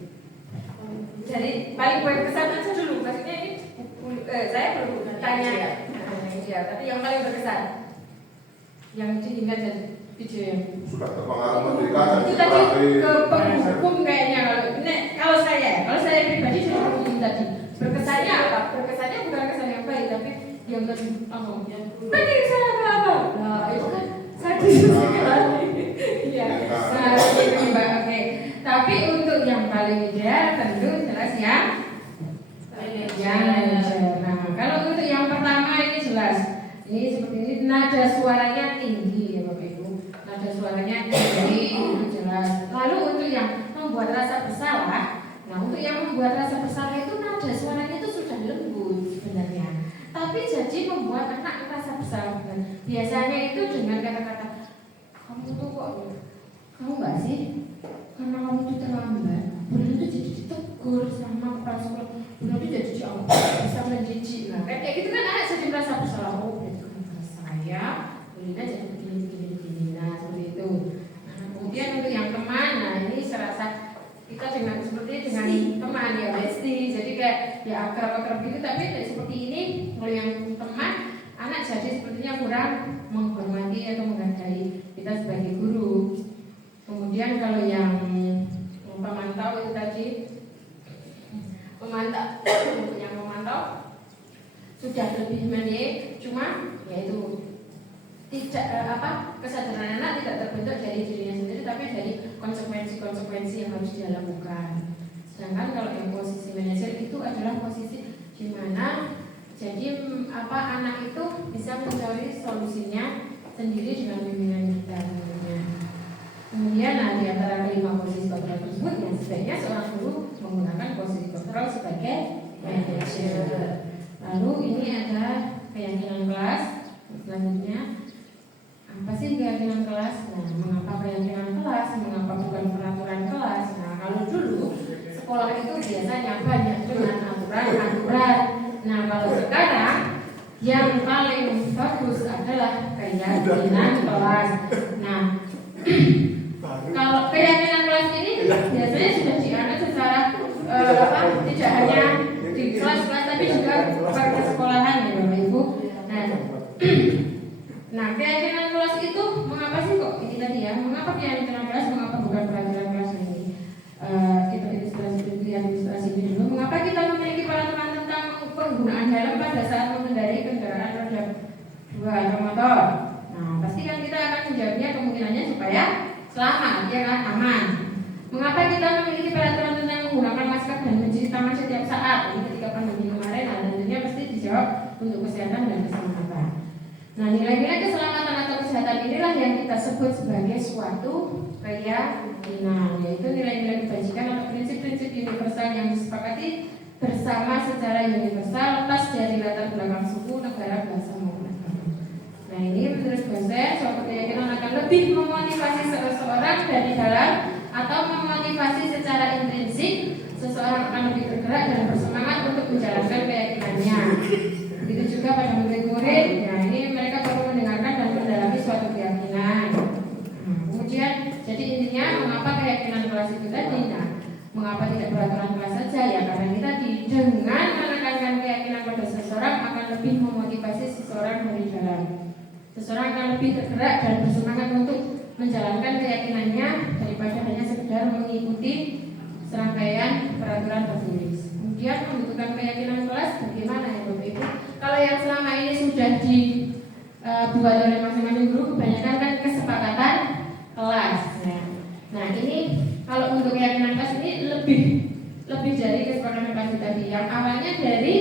Jadi paling berkesan aja dulu, maksudnya ini saya belum tanya, ya, tapi yang paling berkesan, yang diingat jadi video yang Sudah terpengaruh memberikan itu tadi ke penghukum kayaknya kalau saya pribadi sudah ngomong tadi berkesannya apa? Berkesannya bukan kesan yang baik tapi yang langsung tadi saya apa? Nah itu kan sadis sekali. Iya. Nah itu Mbak, oke. Tapi untuk yang paling ideal tentu jelas ya. Nah kalau untuk yang pertama ini jelas ini seperti ini nada suaranya tinggi ya Bapak Ibu. Nada suaranya tinggi itu jelas. Lalu untuk yang membuat rasa bersalah, nah untuk yang membuat rasa bersalah itu nada suaranya itu sudah lembut sebenarnya. Tapi jadi membuat anak merasa bersalah. Biasanya itu dengan kata-kata kamu tuh kok kamu nggak sih? Karena kamu tuh terlambat. Bulan itu jadi ditegur sama kepala sekolah. Bulan itu jadi bisa menjijik. Nah kayak gitu kan anak jadi merasa bersalah. Oh berarti karena saya Bulina jadi begini. Nah seperti itu. Nah, kemudian untuk yang teman, nah ini serasa kita dengan seperti dengan teman ya besti. Jadi kayak ya akrab-akrab gitu. Tapi seperti ini kalau yang teman anak jadi sepertinya kurang menghormati atau menghargai kita sebagai guru. Kemudian kalau yang pemantau itu tadi yang memantau sudah lebih menye, cuma yaitu tidak kesadaran anak tidak terbentuk dari dirinya sendiri tapi dari konsekuensi yang harus dia lakukan. Sedangkan kalau yang posisi manajer itu adalah posisi di mana jadi anak itu bisa mencari solusinya sendiri dengan bimbingan kita. Kemudian di antara kelima posisi kontrol tersebut yang sebaiknya seorang guru menggunakan posisi kontrol sebagai manajer. Lalu ini ada keyakinan kelas. Selanjutnya apa sih keyakinan kelas? Nah, mengapa keyakinan kelas? Mengapa bukan peraturan kelas? Nah, kalau dulu sekolah itu biasanya banyak dengan aturan-aturan. Nah, kalau sekarang yang paling bagus adalah keyakinan kelas. Nah, kalau keyakinan kelas ini biasanya sudah dianut secara tidak hanya di kelas-kelas tapi juga 2 atau motor. Nah, pasti kan kita akan menjawabnya kemungkinannya supaya selamat, ya kan, aman. Mengapa kita memiliki peraturan tentang menggunakan masker dan mencuci tangan setiap saat? Ini ketika pandemi kemarin, nah, tentunya pasti dijawab untuk kesehatan dan keselamatan. Nah, nilai-nilai keselamatan atau kesehatan inilah yang kita sebut sebagai suatu keyakinan, yaitu nilai-nilai kebajikan atau prinsip-prinsip universal yang disepakati bersama secara universal lepas dari latar belakang suku, negara, bahasa maupun agama. Nah, ini menurut dosen suatu keyakinan akan lebih memotivasi seseorang dari dalam atau memotivasi secara intrinsik. Seseorang akan lebih bergerak dan bersemangat untuk menjalankan keyakinannya. Begitu juga pada murid-murid. Nah, ini mereka perlu mendengarkan dan mendalami suatu keyakinan. Kemudian, jadi intinya mengapa keyakinan kelas itu tadi? Nah, mengapa tidak peraturan kelas saja? Ya karena kita dengan menekankan keyakinan pada seseorang akan lebih memotivasi seseorang dari dalam. Seseorang akan lebih tergerak dan bersemangat untuk menjalankan keyakinannya daripada hanya sekedar mengikuti serangkaian peraturan tertulis. Kemudian membutuhkan keyakinan kelas bagaimana ya Bapak Ibu? Kalau yang selama ini sudah dibuat oleh masing-masing guru kebanyakan kan kesepakatan kelas. Nah ini kalau untuk keyakinan kelas ini lebih dari kesepakatan kelas tadi. Yang awalnya dari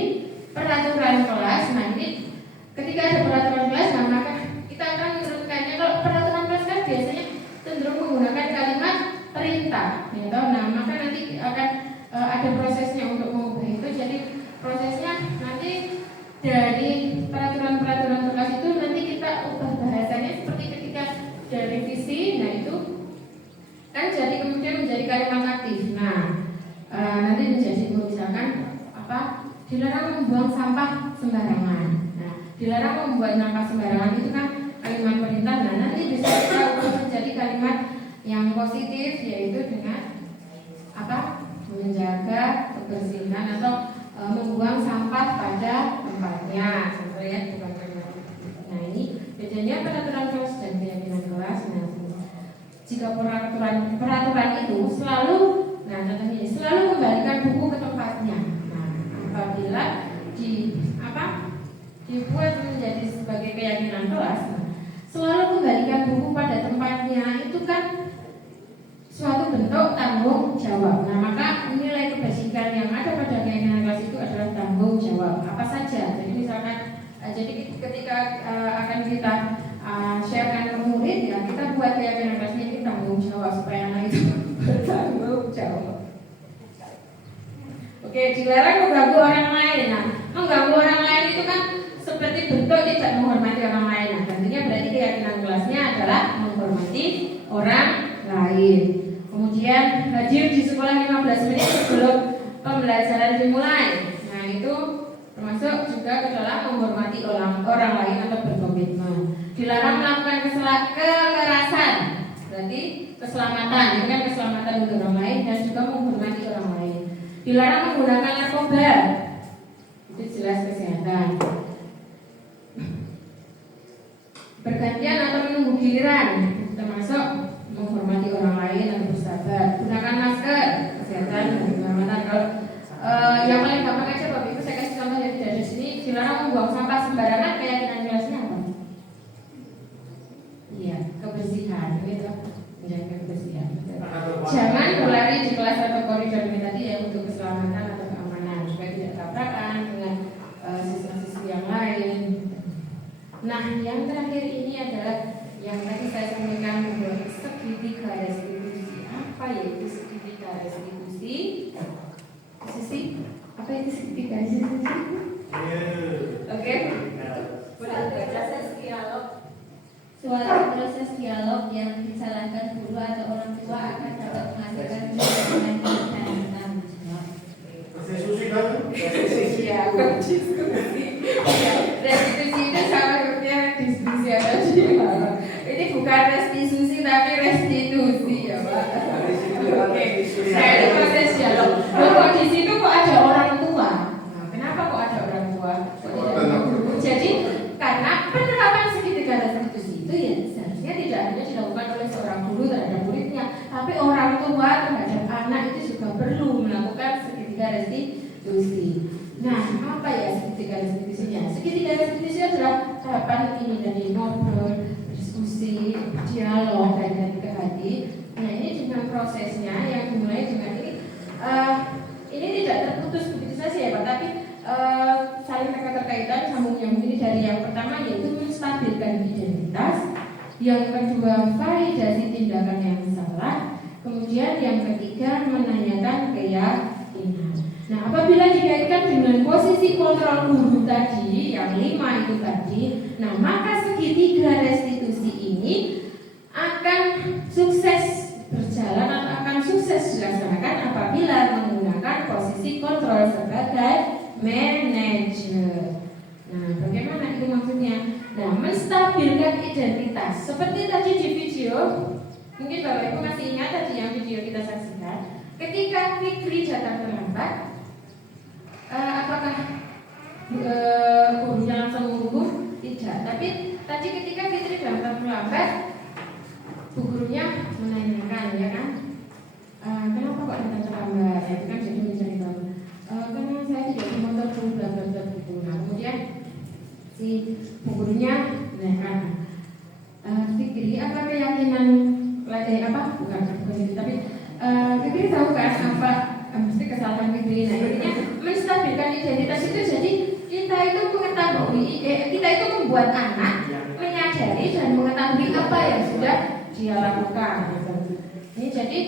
peraturan kelas. Nah ini ketika ada peraturan kelas, nah maka kita akan menurunkannya. Kalau peraturan kelas kan biasanya cenderung menggunakan kalimat perintah, gitu. Nah maka nanti akan ada prosesnya untuk mengubah itu. Jadi prosesnya nanti dari peraturan-peraturan kelas itu nanti kita ubah bahasanya seperti ketika dari revisi. Nah itu kan jadi kemudian menjadi kalimat aktif. Nah nanti menjadi misalkan apa? Dilarang membuang sampah sembarangan. Nah dilarang membuang sampah sembarangan itu kan kalimat perintah. Nah nanti bisa kita ubah menjadi kalimat yang positif, yaitu dengan apa? Menjaga kebersihan atau membuang sampah pada tempatnya. Contohnya bukan kalimat. Nah ini bedanya peraturan kelas dan keyakinan kelas. Nah jika peraturan itu selalu, nah contohnya ini selalu kembalikan buku ke tempatnya. Nah apabila dibuat menjadi sebagai keyakinan kelas, nah, selalu kembalikan buku pada tempatnya itu kan suatu bentuk tanggung jawab. Nah maka nilai kebajikan yang ada pada keyakinan kelas itu adalah tanggung jawab apa saja. Jadi misalkan jadi ketika akan kita sharekan ke murid, ya kita buat keyakinan kelasnya ini tanggung jawab supaya anak itu bertanggung jawab. Oke, dilarang mengganggu orang lain. Nah mengganggu orang lain itu kan seperti bentuk tidak menghormati orang lain. Nah tentunya berarti keyakinan kelasnya adalah menghormati orang lain. Kemudian hadir di sekolah 15 menit sebelum pembelajaran dimulai. Nah itu termasuk juga ke dalam menghormati orang lain atau berkomitmen. Dilarang melakukan kekerasan, berarti keselamatan, ini kan keselamatan untuk orang lain dan juga menghormati orang lain. Dilarang menggunakan narkoba, itu jelas kesehatan. Bergantian atau menunggu giliran, termasuk menghormati orang lain atau bersabar. Gunakan masker, kesehatan dan keselamatan. Kalau yang paling gampang aja Bapak Ibu, saya kasih contoh yang tidak ada di sini. Dilarang membuang sampah sembarangan, keyakinan kelasnya apa? Iya, kebersihan. Ini tuh menjaga kebersihan. Jangan berlari di kelas atau koridor ini tadi ya, untuk keselamatan atau keamanan supaya tidak tabrakan dengan siswa-siswi yang lain. Nah, yang terakhir ini adalah yang tadi saya sampaikan bahwa segitiga restitusi. Apa yaitu segitiga restitusi? Apa itu segitiga restitusi? Oke. Suatu proses dialog yang dijalankan guru atau orang tua akan dapat menghasilkan kesimpulan dan tanggung jawab. Restitusi kan? Ya, diskusi. Restitusi itu sama seperti diskusi tadi. Ini bukan restitusi tapi restitusi ya Pak. Oke. Nah ini proses dialog. Kok di situ kok ada orang tua? Nah, kenapa kok ada orang tua? Jadi karena penerapan segitiga restitusi itu ya seharusnya tidak hanya dilakukan oleh seorang guru terhadap muridnya, tapi orang tua terhadap anak itu juga perlu melakukan segitiga restitusi. Nah, apa ya segitiga restitusinya? Segitiga restitusi adalah tahapan ini dari ngobrol, diskusi, dialog dari hati ke hati. Nah, ini dengan prosesnya yang dimulai dengan ini tidak terputus begitu saja ya Pak, tapi saling keterkaitan sambung nyambung ini dari yang pertama yaitu menstabilkan identitas, yang kedua validasi tindakan yang salah, kemudian yang ketiga menanyakan keyakinan. Nah, apabila dikaitkan dengan posisi kontrol guru tadi, yang 5 itu tadi, nah maka segitiga restitusi ini akan sukses berjalan atau akan sukses dilaksanakan apabila menggunakan posisi kontrol sebagai manajer. Nah, bagaimana itu maksudnya? Nah, menstabilkan identitas. Seperti tadi di video, mungkin Bapak Ibu masih ingat tadi yang video kita saksikan. Ketika Fikri datang terlambat, apakah gurunya langsung menghukum? Tidak. Tapi tadi ketika Fitri datang terlambat, bu gurunya menanyakan, ya kan? Kenapa kok datang terlambat? Ya, itu kan jadi mencari tahu. Karena saya tidak di motor bla gitu. Nah, kemudian si bu gurunya menanyakan, Fikri, apa keyakinan apa? Bukan itu, tapi Fikri tahu kan apa? Mesti kesalahan Fikri. Nah, intinya menstabilkan identitas itu jadi kita itu mengetahui, kita itu membuat anak menyadari dan mengetahui apa yang sudah dia lakukan. Ini jadi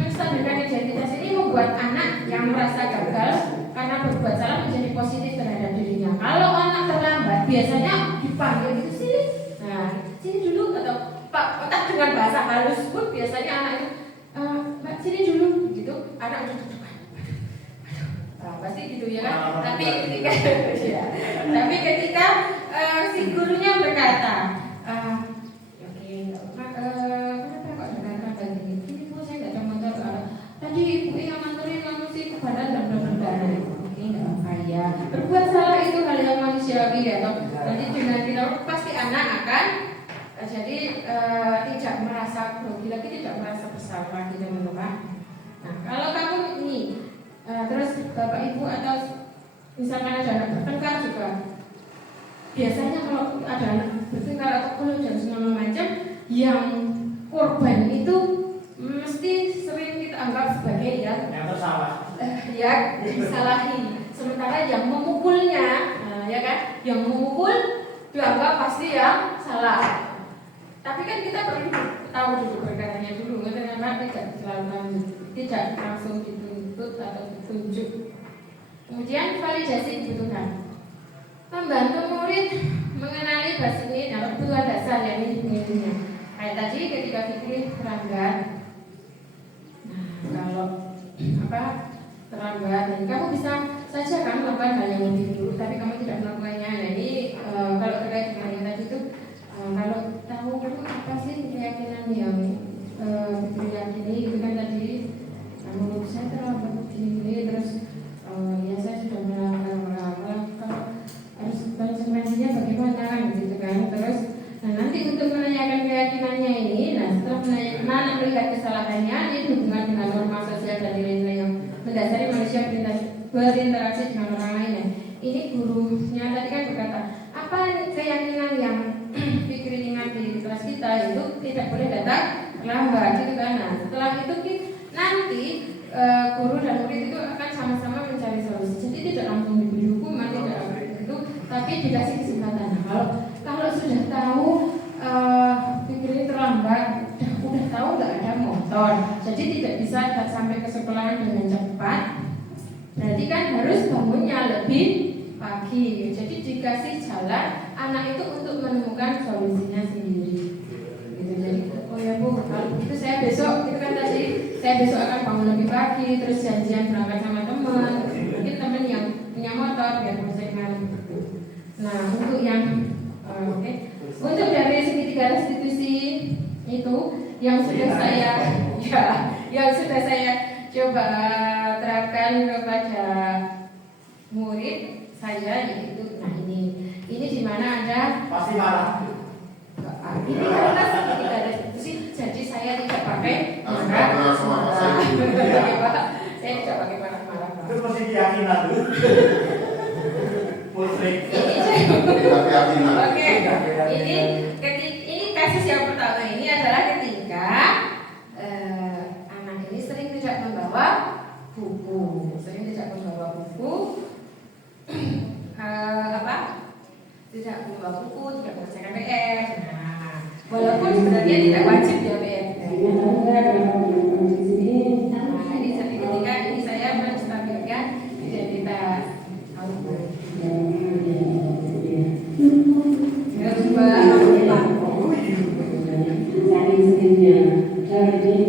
menstabilkan identitas ini membuat anak yang merasa gagal karena berbuat salah menjadi positif terhadap dirinya. Kalau anak terlambat biasanya dipanggil gitu, sini, nah sini dulu, atau Pak, entah dengan bahasa halus pun biasanya anak itu Mbak sini dulu gitu, anak udah duduk. Pasti gitu ya kan. Tapi ketika tapi ketika si gurunya berkata, kenapa kok dengan kayak gini? Ini bu saya nggak ada motor. Tadi ibu yang nganterin langsung si kebaran dan benar. Oke, nggak apa ya. Berbuat salah itu hal yang manusiawi ya. Nanti dengan kita pasti anak akan jadi tidak merasa grogi lagi, tidak merasa bersalah gitu Pak. Nah, kalau kamu ini terus Bapak Ibu atau misalkan ada anak bertengkar juga, biasanya kalau ada anak bertengkar atau kalau dan segala macam, yang korban itu mesti sering kita anggap sebagai yang bersalah, ya disalahi. Sementara yang memukulnya, ya kan, yang memukul dianggap pasti yang salah. Tapi kan kita perlu tahu dulu perkaranya dulu, karena tidak langsung dituntut atau ditunjuk. Kemudian validasi dibutuhkan. Membantu murid mengenali bahasa ini dalam kebutuhan dasar yang ini dimilikinya. Kayak tadi ketika Fikri terlambat. Nah, kalau terlambat, dan kamu bisa saja kan melakukan hal yang lebih dulu, tapi kamu tidak melakukannya. Nah, ini kalau terkait dengan yang tadi itu, kalau tahu kamu apa sih keyakinan yang Fikri yakini itu kan tadi, menurut saya terlambat begini, terus ya saya sudah melakukan, harus konsekuensinya bagaimana gitu kan. Terus nanti untuk menanyakan keyakinannya ini, setelah menanyakan melihat kesalahannya, ini berhubungan dengan norma sosial dan nilai-nilai yang mendasari manusia berinteraksi dengan orang lainnya. Ini gurunya tadi kan berkata, apa keyakinan yang Fikri ingat di kelas kita itu tidak boleh datang terlambat gitu kan. Nah, setelah itu nanti guru dan murid itu akan sama-sama mencari solusi. Jadi tidak langsung diberi hukuman, tidak itu, tapi dikasih kesempatan. Nah, kalau sudah tahu Fikri terlambat, udah tahu nggak ada motor, jadi tidak bisa sampai ke sekolah dengan cepat. Berarti kan harus bangunnya lebih pagi. Jadi dikasih jalan anak itu untuk menemukan solusinya sendiri. Gitu. Jadi, oh ya Bu, kalau begitu saya besok, itu kan tadi saya besok akan bangun lebih pagi, terus janjian berangkat sama teman, mungkin teman yang punya motor biar boncengan. Nah, untuk yang untuk dari segitiga restitusi itu yang sudah saya coba terapkan kepada murid saya, yaitu ini di mana ada pasti marah. Ini karena segitiga restitusi, jadi saya tidak pakai marah. Saya tidak pakai marah-marah. Itu masih keyakinan tuh. Musrik. Keyakinan. Oke, ini kasus yang pertama ini adalah ketika anak ini sering tidak membawa buku, tidak membawa buku, tidak mengerjakan PR. Nah, walaupun sebenarnya tidak wajib ya PR. Nah, ini jadi ketika ini saya menstabilkan identitas.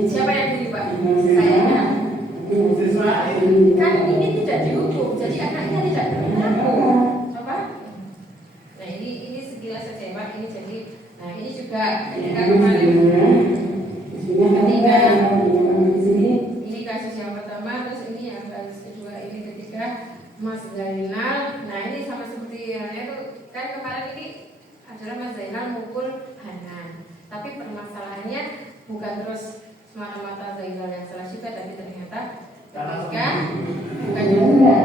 Siapa yang pilih Pak? Saya. Kan ini tidak dihukum, jadi anaknya tidak berlaku. Coba. Nah ini sekilas saja Pak. Ini jadi, nah ini juga ketika kemarin. Ketika ini kasus yang pertama, terus ini yang kasus kedua ini ketika Mas Zainal. Nah ini sama seperti halnya itu kan kemarin ini adalah Mas Zainal mukul Hanan. Tapi permasalahannya bukan terus semata-mata Zainal yang salah juga, tapi ternyata ketika bukan juga.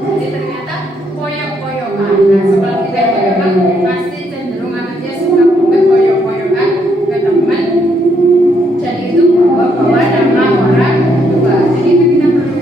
Jadi ternyata koyok-koyokan. Nah, sebelum kita memang pasti cenderung anaknya suka koyok-koyokan ke teman. Jadi itu bawa nama orang tua. Jadi itu kita perlu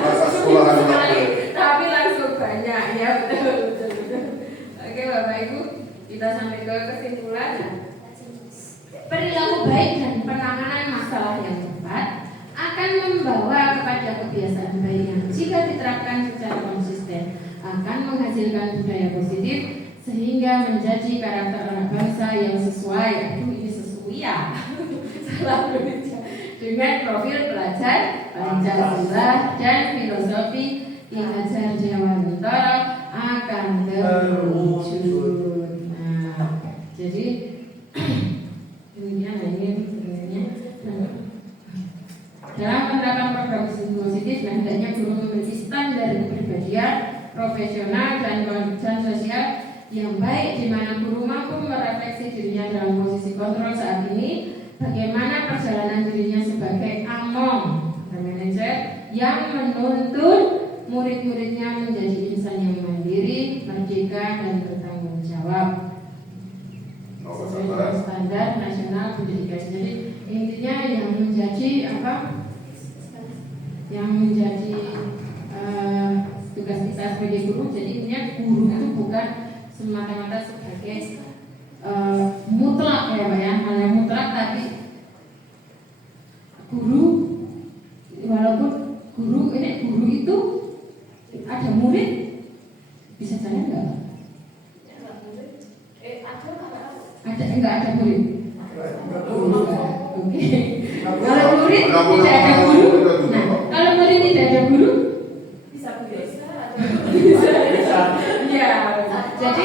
Masa sekolah tapi langsung banyak ya betul. kita sampai ke kesimpulan. Perilaku baik dan penanganan masalah yang tepat akan membawa kepada kebiasaan baik yang jika diterapkan secara konsisten akan menghasilkan budaya positif sehingga menjadi karakter anak bangsa yang sesuai, dengan profil pelajar Pancasila dan filosofi Ki Hajar Dewantara akan terwujud. Nah, jadi demikian ini sebenarnya. Dalam penerapan program positif, hendaknya guru memiliki standar kepribadian, profesional dan kewajiban sosial yang baik, di mana guru mampu merefleksi dirinya dalam posisi kontrol saat ini, bagaimana perjalanan dirinya sebagai among manajer yang menuntun murid-muridnya menjadi insan yang mandiri, merdeka dan bertanggung jawab sesuai dengan standar nasional pendidikan. Jadi intinya yang menjadi apa? Yang menjadi tugas kita sebagai guru. Jadi intinya guru itu bukan semata-mata sebagai mutlak ya Pak ya, hal yang mutlak, tapi guru walaupun guru itu ada murid bisa jalan enggak? Ada enggak ada murid? Oke. Kalau murid tidak ada guru, nah kalau murid tidak ada guru Bisa. ya, jadi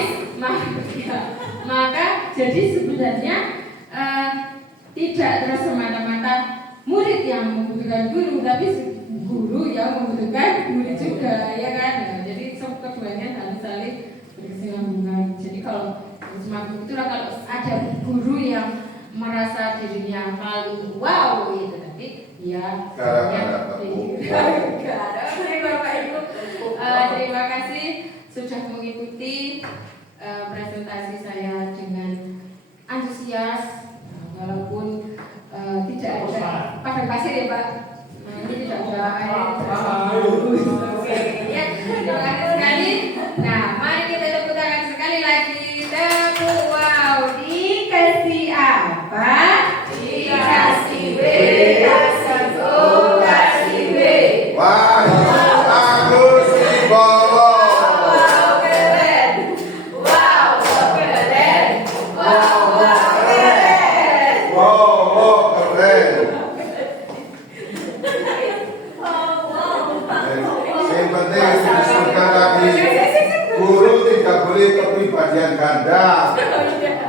maka jadi sebenarnya tidak terus semata-mata murid yang membutuhkan guru, tapi guru yang membutuhkan murid juga, ya kan? Nah, jadi keduanya harus saling berkesinambungan. Jadi kalau semacam itulah, kalau ada guru yang merasa dirinya paling wow gitu, tapi ya Bapak Ibu, terima kasih sudah mengikuti presentasi saya dengan antusias, walaupun tidak ada padang pasir ya Pak. Nah, ini tidak ada air. Oke, ya, terima kasih sekali. Nah, mari kita tepuk tangan sekali lagi. Tepuk wow, dikasih apa? Dikasih B, kasih O, kasih B. Agus Wibowo. Guru tidak boleh kepribadian ganda.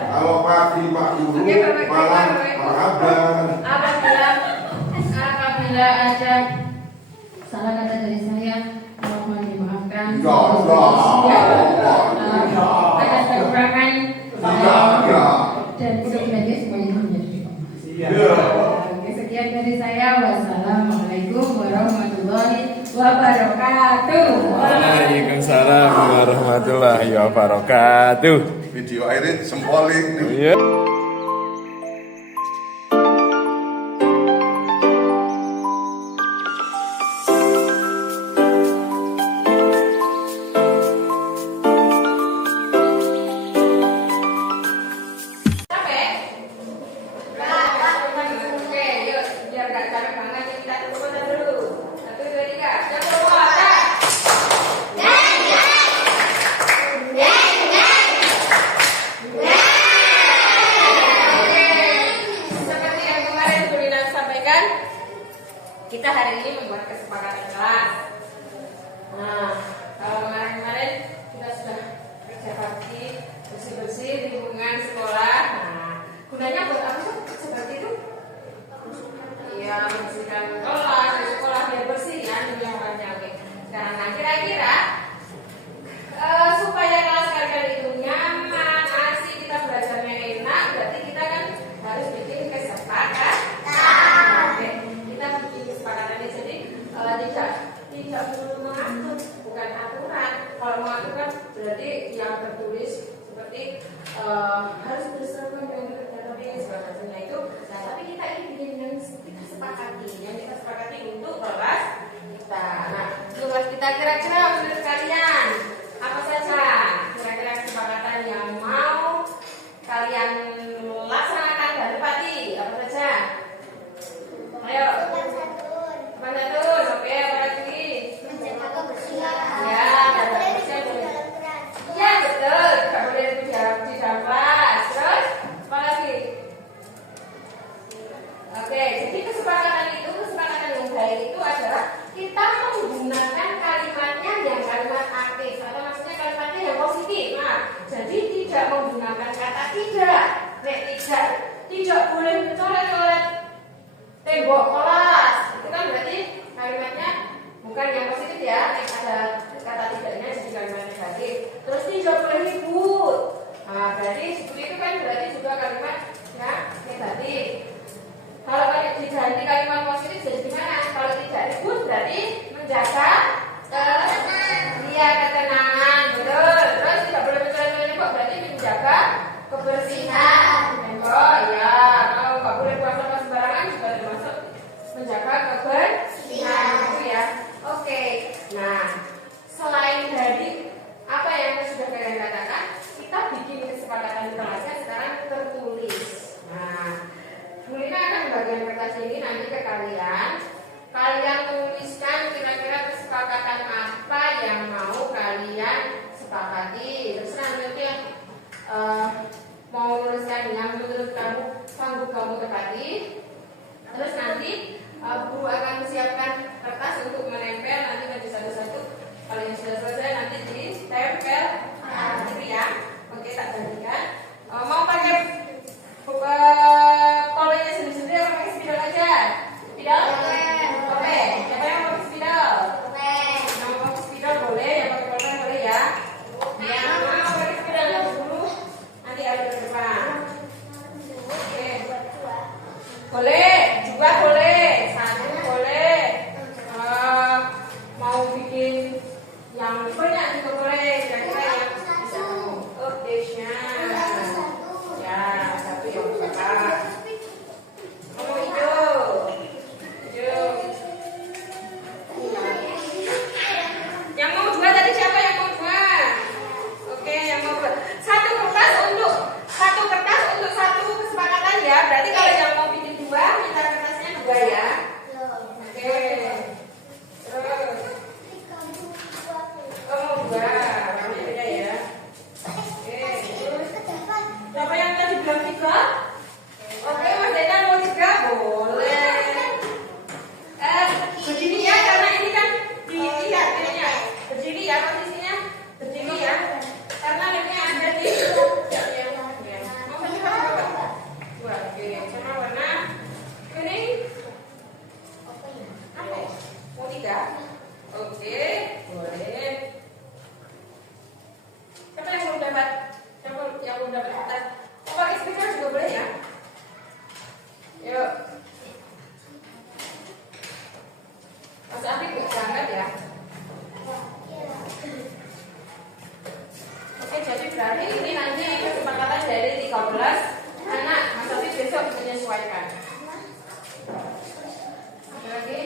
Kalau pagi Pak Guru, malam Pak Abang. Apabila ada salah kata dari saya, mohon dimaafkan. Ada kekurangan dan sebenarnya semuanya menjadi informasi. Sekian dari saya. Wassalamualaikum warahmatullahi wabarakatuh. Waalaikumsalam warahmatullahi wabarakatuh. Video akhirnya sempoling. Iya. Kita hari ini membuat kesepakatan kelas. Nah, kalau kemarin kita sudah kerja bakti, bersih-bersih lingkungan sekolah. Nah, gunanya buat apa sih seperti itu? Iya, membersihkan kelas, di sekolah biar bersih ya, lingkungannya. Oke. Nah, kira-kira supaya kelas kalian itu nyaman, asik, kita belajarnya enak, berarti kita kan harus bikin kesepakatan. Oke, kita bikin kesepakatannya, jadi tidak perlu mengatur, bukan aturan. Kalau mengatur kan berarti yang tertulis seperti harus bersesuaian dengan database sebagainya itu. Nah, tapi kita ini bikin yang kita sepakati, untuk kelas kita. Nah, kelas kita kira-kira menurut kalian apa saja kira-kira kesepakatan yang mau kamu tepati. Terus nanti guru akan menyiapkan kertas untuk menempel nanti baju satu-satu. Kalau yang sudah selesai nanti ditempel gitu ya. Oke, tak gantikan. Mau pakai polanya sendiri-sendiri atau pakai spidol aja? Spidol? Oke. Siapa yang mau pakai spidol? Yang mau pakai spidol boleh, yang pakai polanya boleh ya. Yang mau pakai spidol yang dulu nanti ada ke depan. Oke. Boleh, juga boleh. Satu boleh. Mau bikin yang banyak juga boleh. Kira-kira yang bisa kamu update-nya. Ya, satu yang berapa? Kamu hijau. Hijau. Yang mau dua tadi siapa yang mau dua? Oke, yang mau dua. Satu kertas untuk satu kesepakatan ya. Berarti kalau yang mau bikin dua, minta kertasnya dua ya. Oke. Terus. Oh, dua. Warnanya beda ya. Oke. Terus. Siapa yang tadi bilang tiga? Oke, Mas Dena mau tiga boleh. Berdiri ya, karena ini kan dilihat kayaknya. Berdiri ya posisinya. Berdiri ya. Karena lemnya ada di mau baju apa? Dua. Oke, sama warna kuning. Apa? Mau tiga? Oke, boleh. Siapa yang belum dapat? Yang belum dapat kertas? Oh, pakai stiker juga boleh ya? Yuk. Mas Afif nggak berangkat ya? Oke, jadi berarti ini nanti kesepakatan dari 13 anak. Mas Afif besok menyesuaikan. Ada lagi?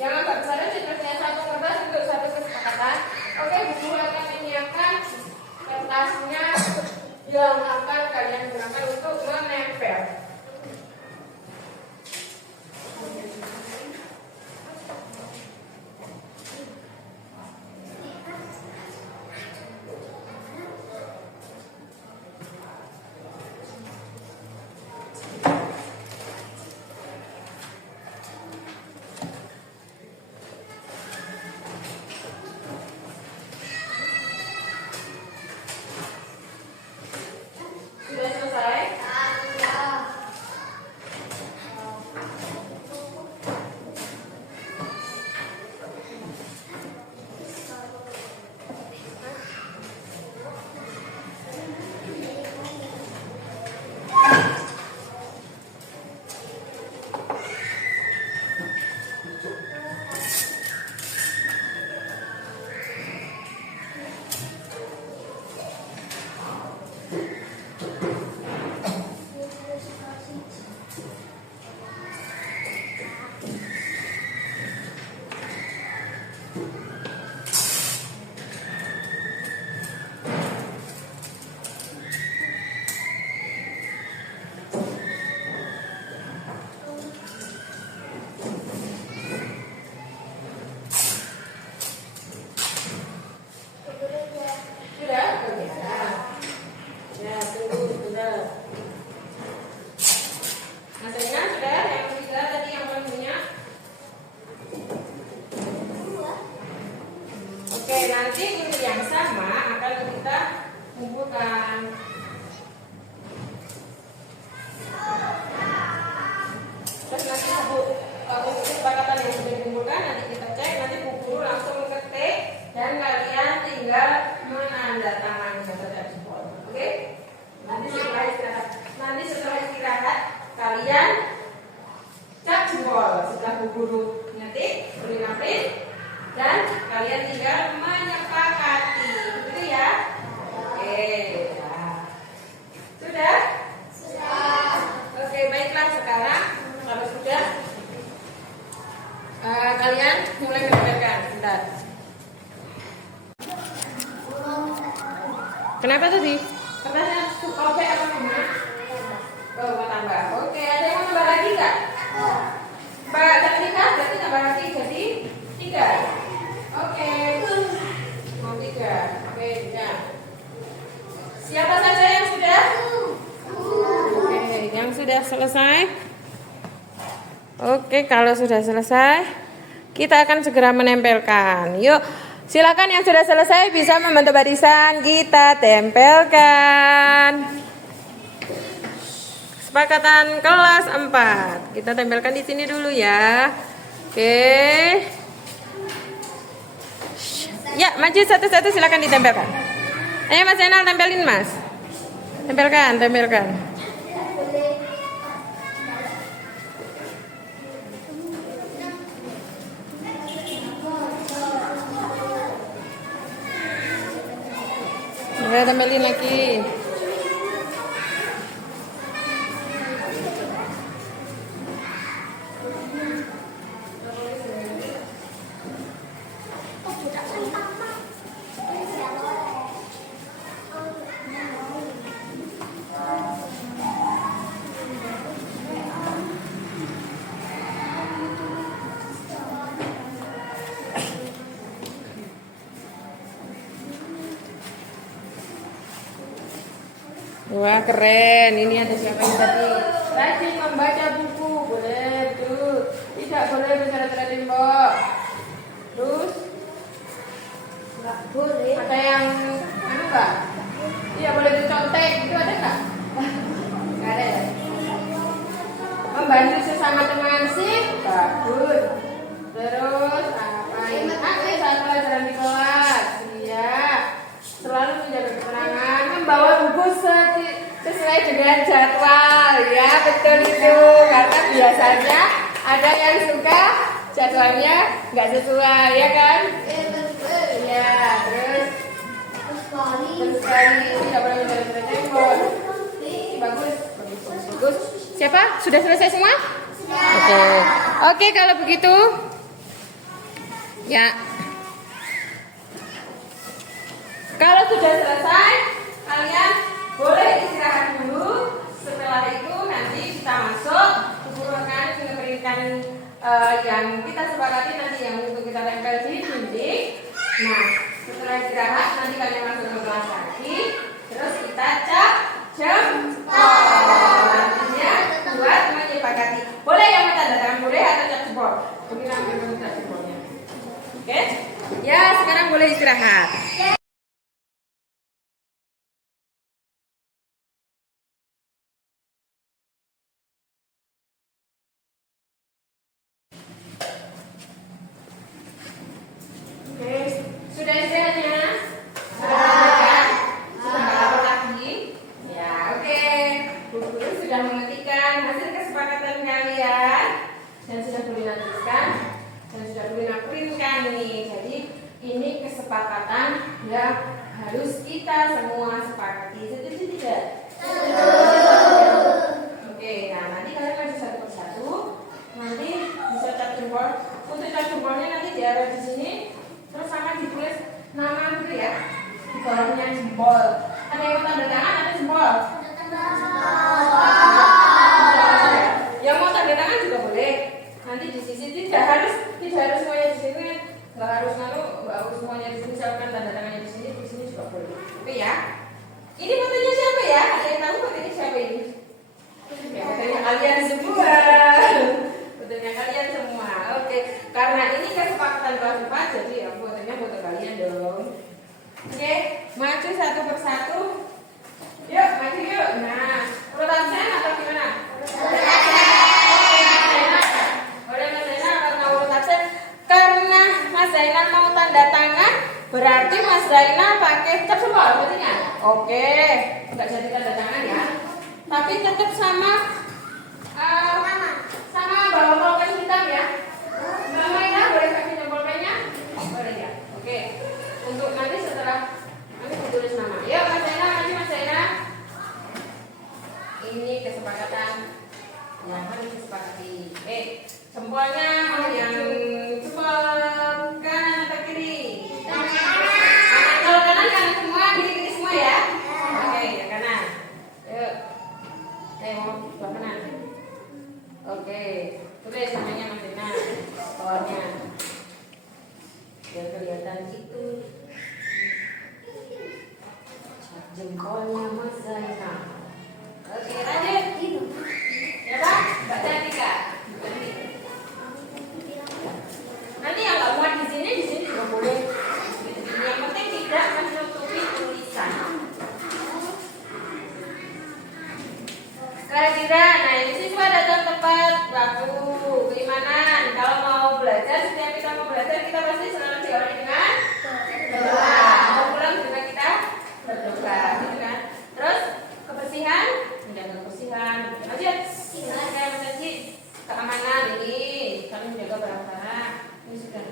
Yang agak besar sepertinya satu kertas untuk satu kesepakatan. Oke, guru akan menyiapkan kertasnya yang akan kalian gunakan untuk menempel. Sudah selesai? nanti untuk yang sama akan kita kumpulkan. Terus nanti untuk kesepakatan yang sudah dikumpulkan nanti kita cek, nanti Bu Guru langsung mengetik dan kalian tinggal menandatangani saja di form. Oke? Nanti setelah istirahat kalian cap jempol setelah Bu Guru ngetik, print dan kalian tinggal menyepakati, begitu ya? Oke, sudah? Sudah. Oke, baiklah sekarang kalau sudah kalian mulai menempelkan. Bentar. Kenapa tadi? Kertasnya sobek apa gimana? Oh, mau tambah. Oke, ada yang mau tambah lagi nggak? Mbak Katrina, berarti tambah lagi jadi 3. Oke, mau 3. Oke, 3. Siapa saja yang sudah? Oke. sudah selesai? Oke, kalau sudah selesai, kita akan segera menempelkan. Yuk, silakan yang sudah selesai bisa membentuk barisan, kita tempelkan. Kesepakatan kelas 4. Kita tempelkan di sini dulu ya. Oke. Ya, maju satu-satu, silakan ditempelkan. Ayo Mas Zainal, tempelin Mas. Tempelkan. Ya, tempelin lagi. Wah, keren. Ini ada siapa yang tadi rajin membaca buku. Boleh tuh. Tidak boleh bicara tembok. Terus nggak boleh. Ada yang enggak? Iya, boleh dicontek. Itu ada nggak? Nggak ada ya? Membantu sesama teman sih bagus. Terus ngapain? Saat pelajaran di kelas. Iya. Selalu menjaga ketenangan, membawa buku sesuai dengan jadwal. Ya, betul itu. Karena biasanya ada yang suka jadwalnya nggak sesuai, ya kan? Ya, terus sekali tidak boleh menjaga tembok. Bagus. Siapa? Sudah selesai semua? Oke, kalau begitu, ya. Kalau sudah selesai, kalian boleh istirahat dulu. Setelah itu nanti kita masuk. Guru akan mengeringkan yang kita sepakati nanti yang untuk kita tempel di dinding. Nah, setelah istirahat nanti kalian masuk ke kelas lagi. Terus kita cap jempol. Nantinya buat menyepakati. Boleh yang tanda tangan boleh atau cap jempol. Mungkin ambil cap jempolnya. Oke? Ya, sekarang boleh istirahat. Sudah istirahatnya? Sudah lapor lagi? Ya, oke. Guru sudah mengetikkan hasil kesepakatan kalian dan sudah boleh lanjutkan dan sudah boleh printkan nih. Jadi ini kesepakatan yang harus kita semua sepakati. Setuju tidak? Oke, nah nanti kalian lanjut satu persatu. Nanti bisa cap jempol. Untuk cap jempolnya nanti diarah di sini. Terus sama ditulis nama dulu ya. Di bawahnya jempol. Ada yang mau tanda tangan, ada jempol. Yang mau tanda tangan juga boleh. Nanti di sisi tidak harus semuanya di sini. Nggak harus semuanya di sini. Misalkan tanda tangannya di sini juga boleh. Oke ya. Ini fotonya siapa ya? Ada yang tahu fotonya siapa ini? Ya, fotonya kalian semua. Fotonya kalian semua. Oke. Karena ini kesepakatan kelas 4, jadi ya fotonya foto kalian dong. Oke, maju satu persatu. Yuk, maju yuk. Nah, urut absen atau gimana? Urut absen. Boleh Mas Zainal karena urut absen. Karena Mas Zainal mau tanda tangan, berarti Mas Zainal pakai cap jempol fotonya. Oke, nggak jadi tanda tangan ya. Tapi tetap sama bawa pulpen hitam ya. Mbak Maina boleh kasih jempol pennya? Boleh ya. Oke. Untuk nanti setelah nanti ditulis nama. Yuk Mas Zainal, maju Mas Zainal. Ini kesepakatan yang harus disepakati. Jempolnya mau yang jempol kanan atau kiri? Kalau kanan semua, kiri semua ya. Oke, ya kanan. Yuk. Mau sebelah kanan. Oke, tulis namanya Mas Zainal. Bawahnya biar kelihatan itu jempolnya Mas Zainal. Oke, lanjut. Ya kan? Mbak Cantika. Nanti yang nggak muat di sini juga boleh. Yang penting tidak menutupi tulisan. Kira-kira, nah ini siswa datang tepat waktu, keimanan. Kalau mau belajar, setiap kita mau belajar, kita pasti selalu diawali dengan berdoa. Mau pulang juga kita berdoa, gitu kan? Terus kebersihan, menjaga kebersihan. Lanjut, saya menjadi keamanan ini, kami menjaga barang-barang. Ini sudah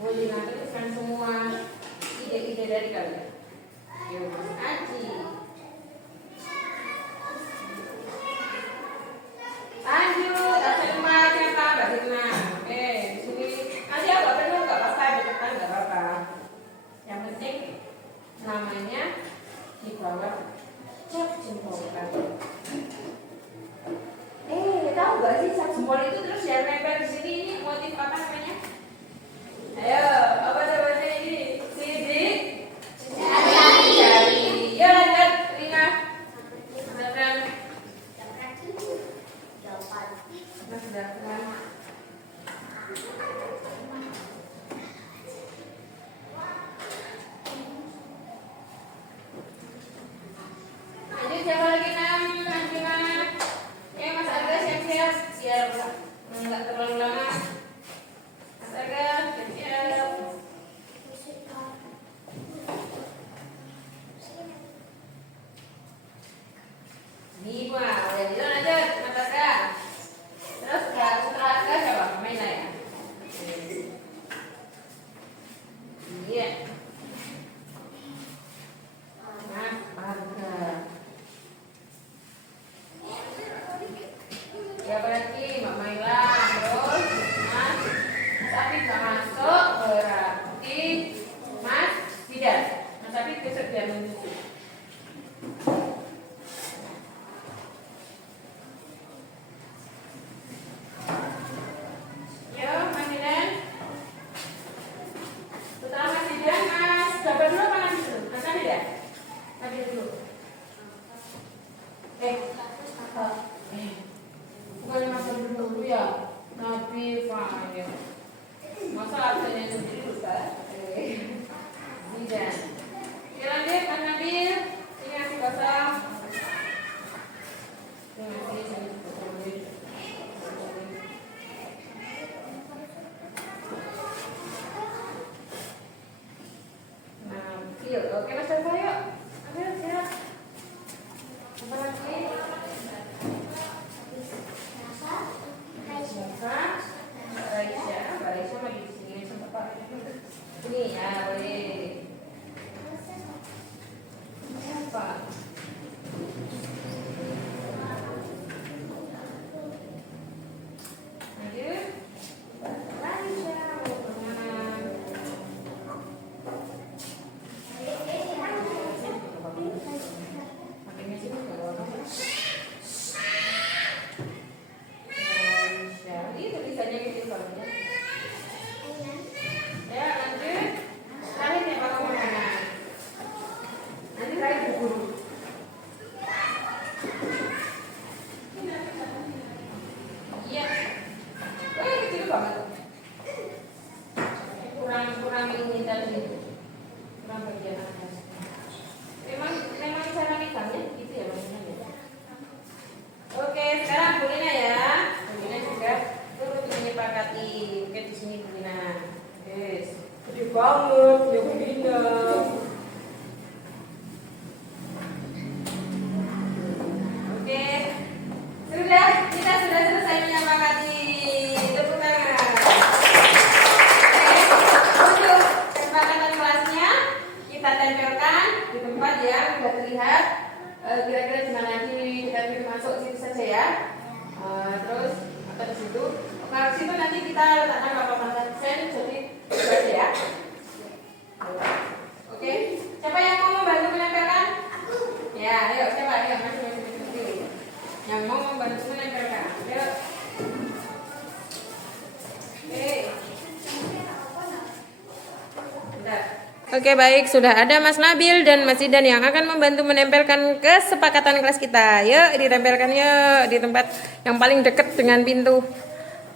boleh nanti tuliskan semua ide-ide dari kalian. Yuk, Aji. Lanjut, absen 4 siapa? Mbak Sirna. Oke, di sini nanti apa penuh nggak apa-apa, di depan nggak apa-apa. Yang penting namanya di bawah cap jempolkan. Tahu nggak sih cap jempol itu terus ya nempel di sini, ini motif apa namanya? Ayo, apa namanya ini? Sidik. Jari. Ya, lanjut, Rina. Silakan. Lanjut, siapa lagi Nam? Ya, Mas Arga siap-siap biar nggak terlalu lama. Mas Arga siap-siap. Ini mah, ya bilang aja Mas Arga. Terus setelah Arga siapa? Maina ya? Iya. Mas Arga. Ya berarti Mbak Maila, terus Mas Afif nggak masuk, berarti Mas Bidan. Mas Afif besok dia menyusul. Yo, Mas Bidan. Setelah Mas Bidan, Mas Jabar dulu apa Mas dulu? Mas Afif ya? Afif dulu. Bukan masuk dulu ya, Nabi Fahya. Masa absennya sendiri lupa. Tidak. Ya lanjut, Mas Nabil. Ini ngasih kosong. Ini ngasih sini kosong. Nabil, oke Mas Nabil yuk. Ayo siap. Apa lagi? Mbak Raisya mau di sini sama Pak. Ini ya boleh. Apa? Lanjut. Raisya mau kemana? Pakainya sini kalau apa? Ini tulisannya kecil banget. Ya lanjut. Terakhir nih Pak kamu mana? Nanti terakhir Bu Guru. Iya. Oh ini kecil banget. Kurang ini tadi. Kurang bagian atas. Memang cara megangnya gitu ya maksudnya. Oke, sekarang Bu Lina ya. Bu Lina juga turut menyepakati. Oke, di sini Bu Lina. Yes. Gede banget, ya Bu Lina. Oke. Kita sudah selesai menyepakati. Tepuk tangan. Oke. Untuk kesepakatan kelasnya kita tempelkan di tempat yang sudah terlihat. Kira-kira di mana di masuk situ saja ya. Terus atau di situ. Kalau situ nanti kita letakkan papan absen jadi baca ya. Oke. Siapa yang mau membantu menempelkan? Ya, ayo siapa? Ayo masing-masing. Yang mau membantu menempelkan. Ayo. Oke. Bentar. Oke baik, sudah ada Mas Nabil dan Mas Idan yang akan membantu menempelkan kesepakatan kelas kita. Yuk ditempelkan yuk di tempat yang paling dekat dengan pintu.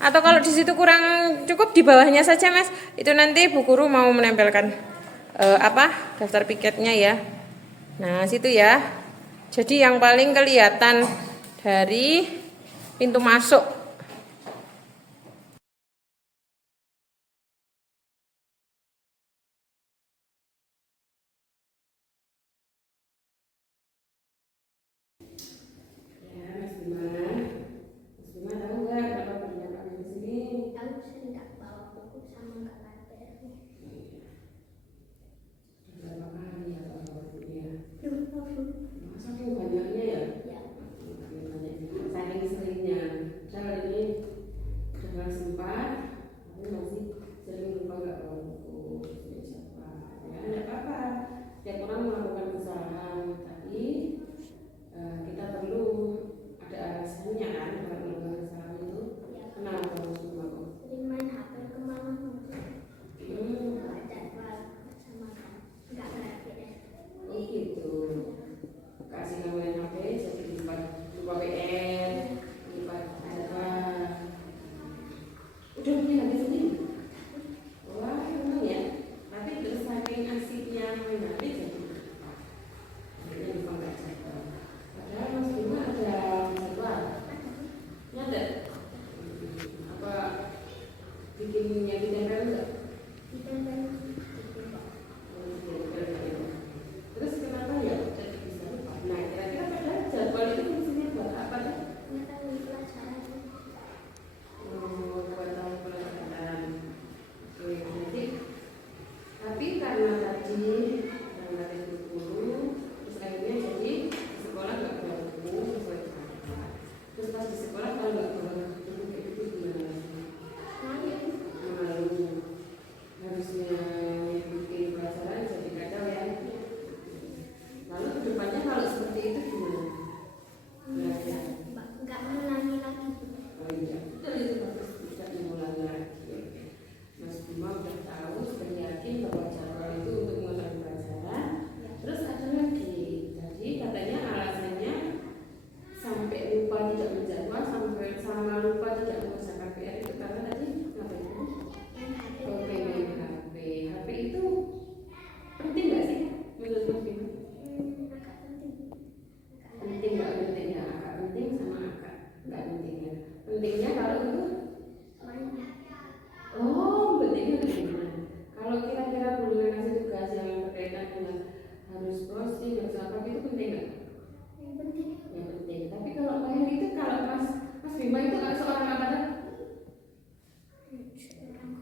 Atau kalau di situ kurang cukup di bawahnya saja Mas. Itu nanti Bu Guru mau menempelkan daftar piketnya ya. Nah situ ya. Jadi yang paling kelihatan dari pintu masuk. Saking banyaknya ya? Saking seringnya. Saya ini sudah sempat, tapi masih sering lupa nggak bawa buku siapa. Ya tidak apa-apa. Setiap orang melakukan kesalahan, tapi kita perlu ada alasannya kan kalau melakukan kesalahan itu. Kenapa harus melakukan? Sering main HP kemalaman. Nggak jadwal sama nggak perhatian. Oh gitu. Kasih main HP jadi lupa PN, lupa apa. Udah punya HP sendiri? Wah emang ya. Tapi terus saking asiknya main HP jadi lupa nggak jadwal. Padahal Mas Bima ada jadwal. Nyata? Apa bikinnya ditempel enggak? Terus kenapa ya jadi bisa lupa? Nah kira-kira padahal jadwal itu fungsinya buat apa tuh? Buat tahun pelajaran. Oke, nanti. Tapi karena tadi guru, terus akhirnya jadi di sekolah nggak bawa buku sesuai jadwal. Terus pas di sekolah kalau nggak bawa buku kayak gitu gimana? Malu. Harusnya bikin pelajaran jadi kacau ya. Lalu kedepannya kalau seperti itu gimana? Belajar. Nggak mengulangi lagi. Oh iya, betul itu bagus. Tidak mengulangi lagi. Mas Bima udah tahu, sudah yakin bahwa jadwal itu untuk mengulangi pelajaran. Terus ada lagi. Jadi katanya alasannya sampai lupa tidak menjadwal, sampai sama lupa tidak mengerjakan PR itu karena tadi ngapain? Oh, main HP. HP itu penting nggak sih menurut Mas Bima? Agak penting. Penting nggak penting ya? Agak penting sama agak nggak penting ya. Pentingnya kalau itu pentingnya bagaimana? Kalau kira-kira perlu ngasih tugas yang berkaitan dengan harus posting harus apa itu penting nggak? Yang penting. Ya penting. Tapi kalau main itu kalau Mas Bima itu kan seorang apa tuh?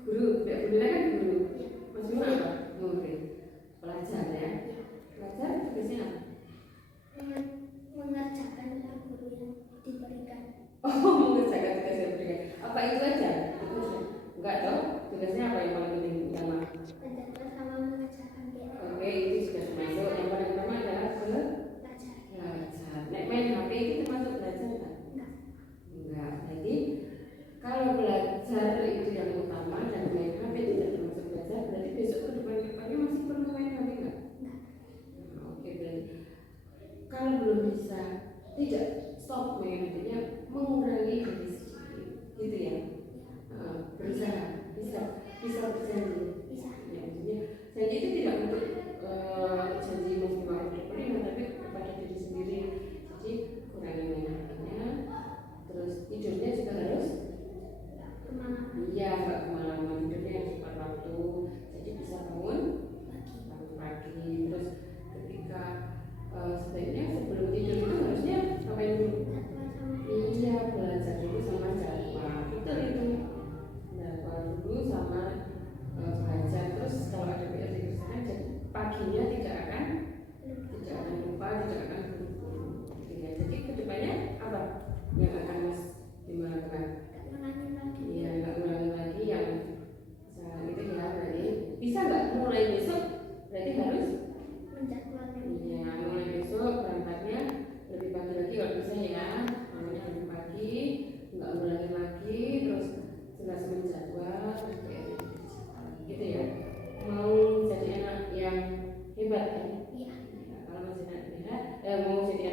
Guru, benar kan guru? Mas Bima apa? Murid. Pelajar ya. Pelajar tugasnya apa? Mengerjakan guru yang diberikan. Oh, mengerjakan tugas yang diberikan. Apa itu aja? Enggak toh? Tugasnya apa yang paling penting utama? Menjadwal sama mengerjakan PR. Oke, itu sudah termasuk. Yang paling utama adalah Belajar. belajar. Nek main HP itu termasuk belajar enggak? Enggak. Jadi kalau belajar itu yang utama dan main HP tidak termasuk belajar, berarti besok ke depannya masih perlu main HP enggak? Oke, berarti kalau belum bisa tidak stop main HP-nya, mengurangi dari sedikit, gitu ya. Berusaha, bisa berjanji. Bisa. Ya, maksudnya janji itu tidak untuk janji mau diperlukan, tapi kepada diri sendiri. Jadi kurangi main HP-nya, terus tidurnya juga harus Kemalaman. iya, nggak kemalaman, tidurnya yang tepat waktu. Jadi bisa bangun pagi. Terus ketika sebaiknya sebelum tidur itu harusnya ngapain dulu? Jadwal sama Iya, belajar dulu sama mau jadi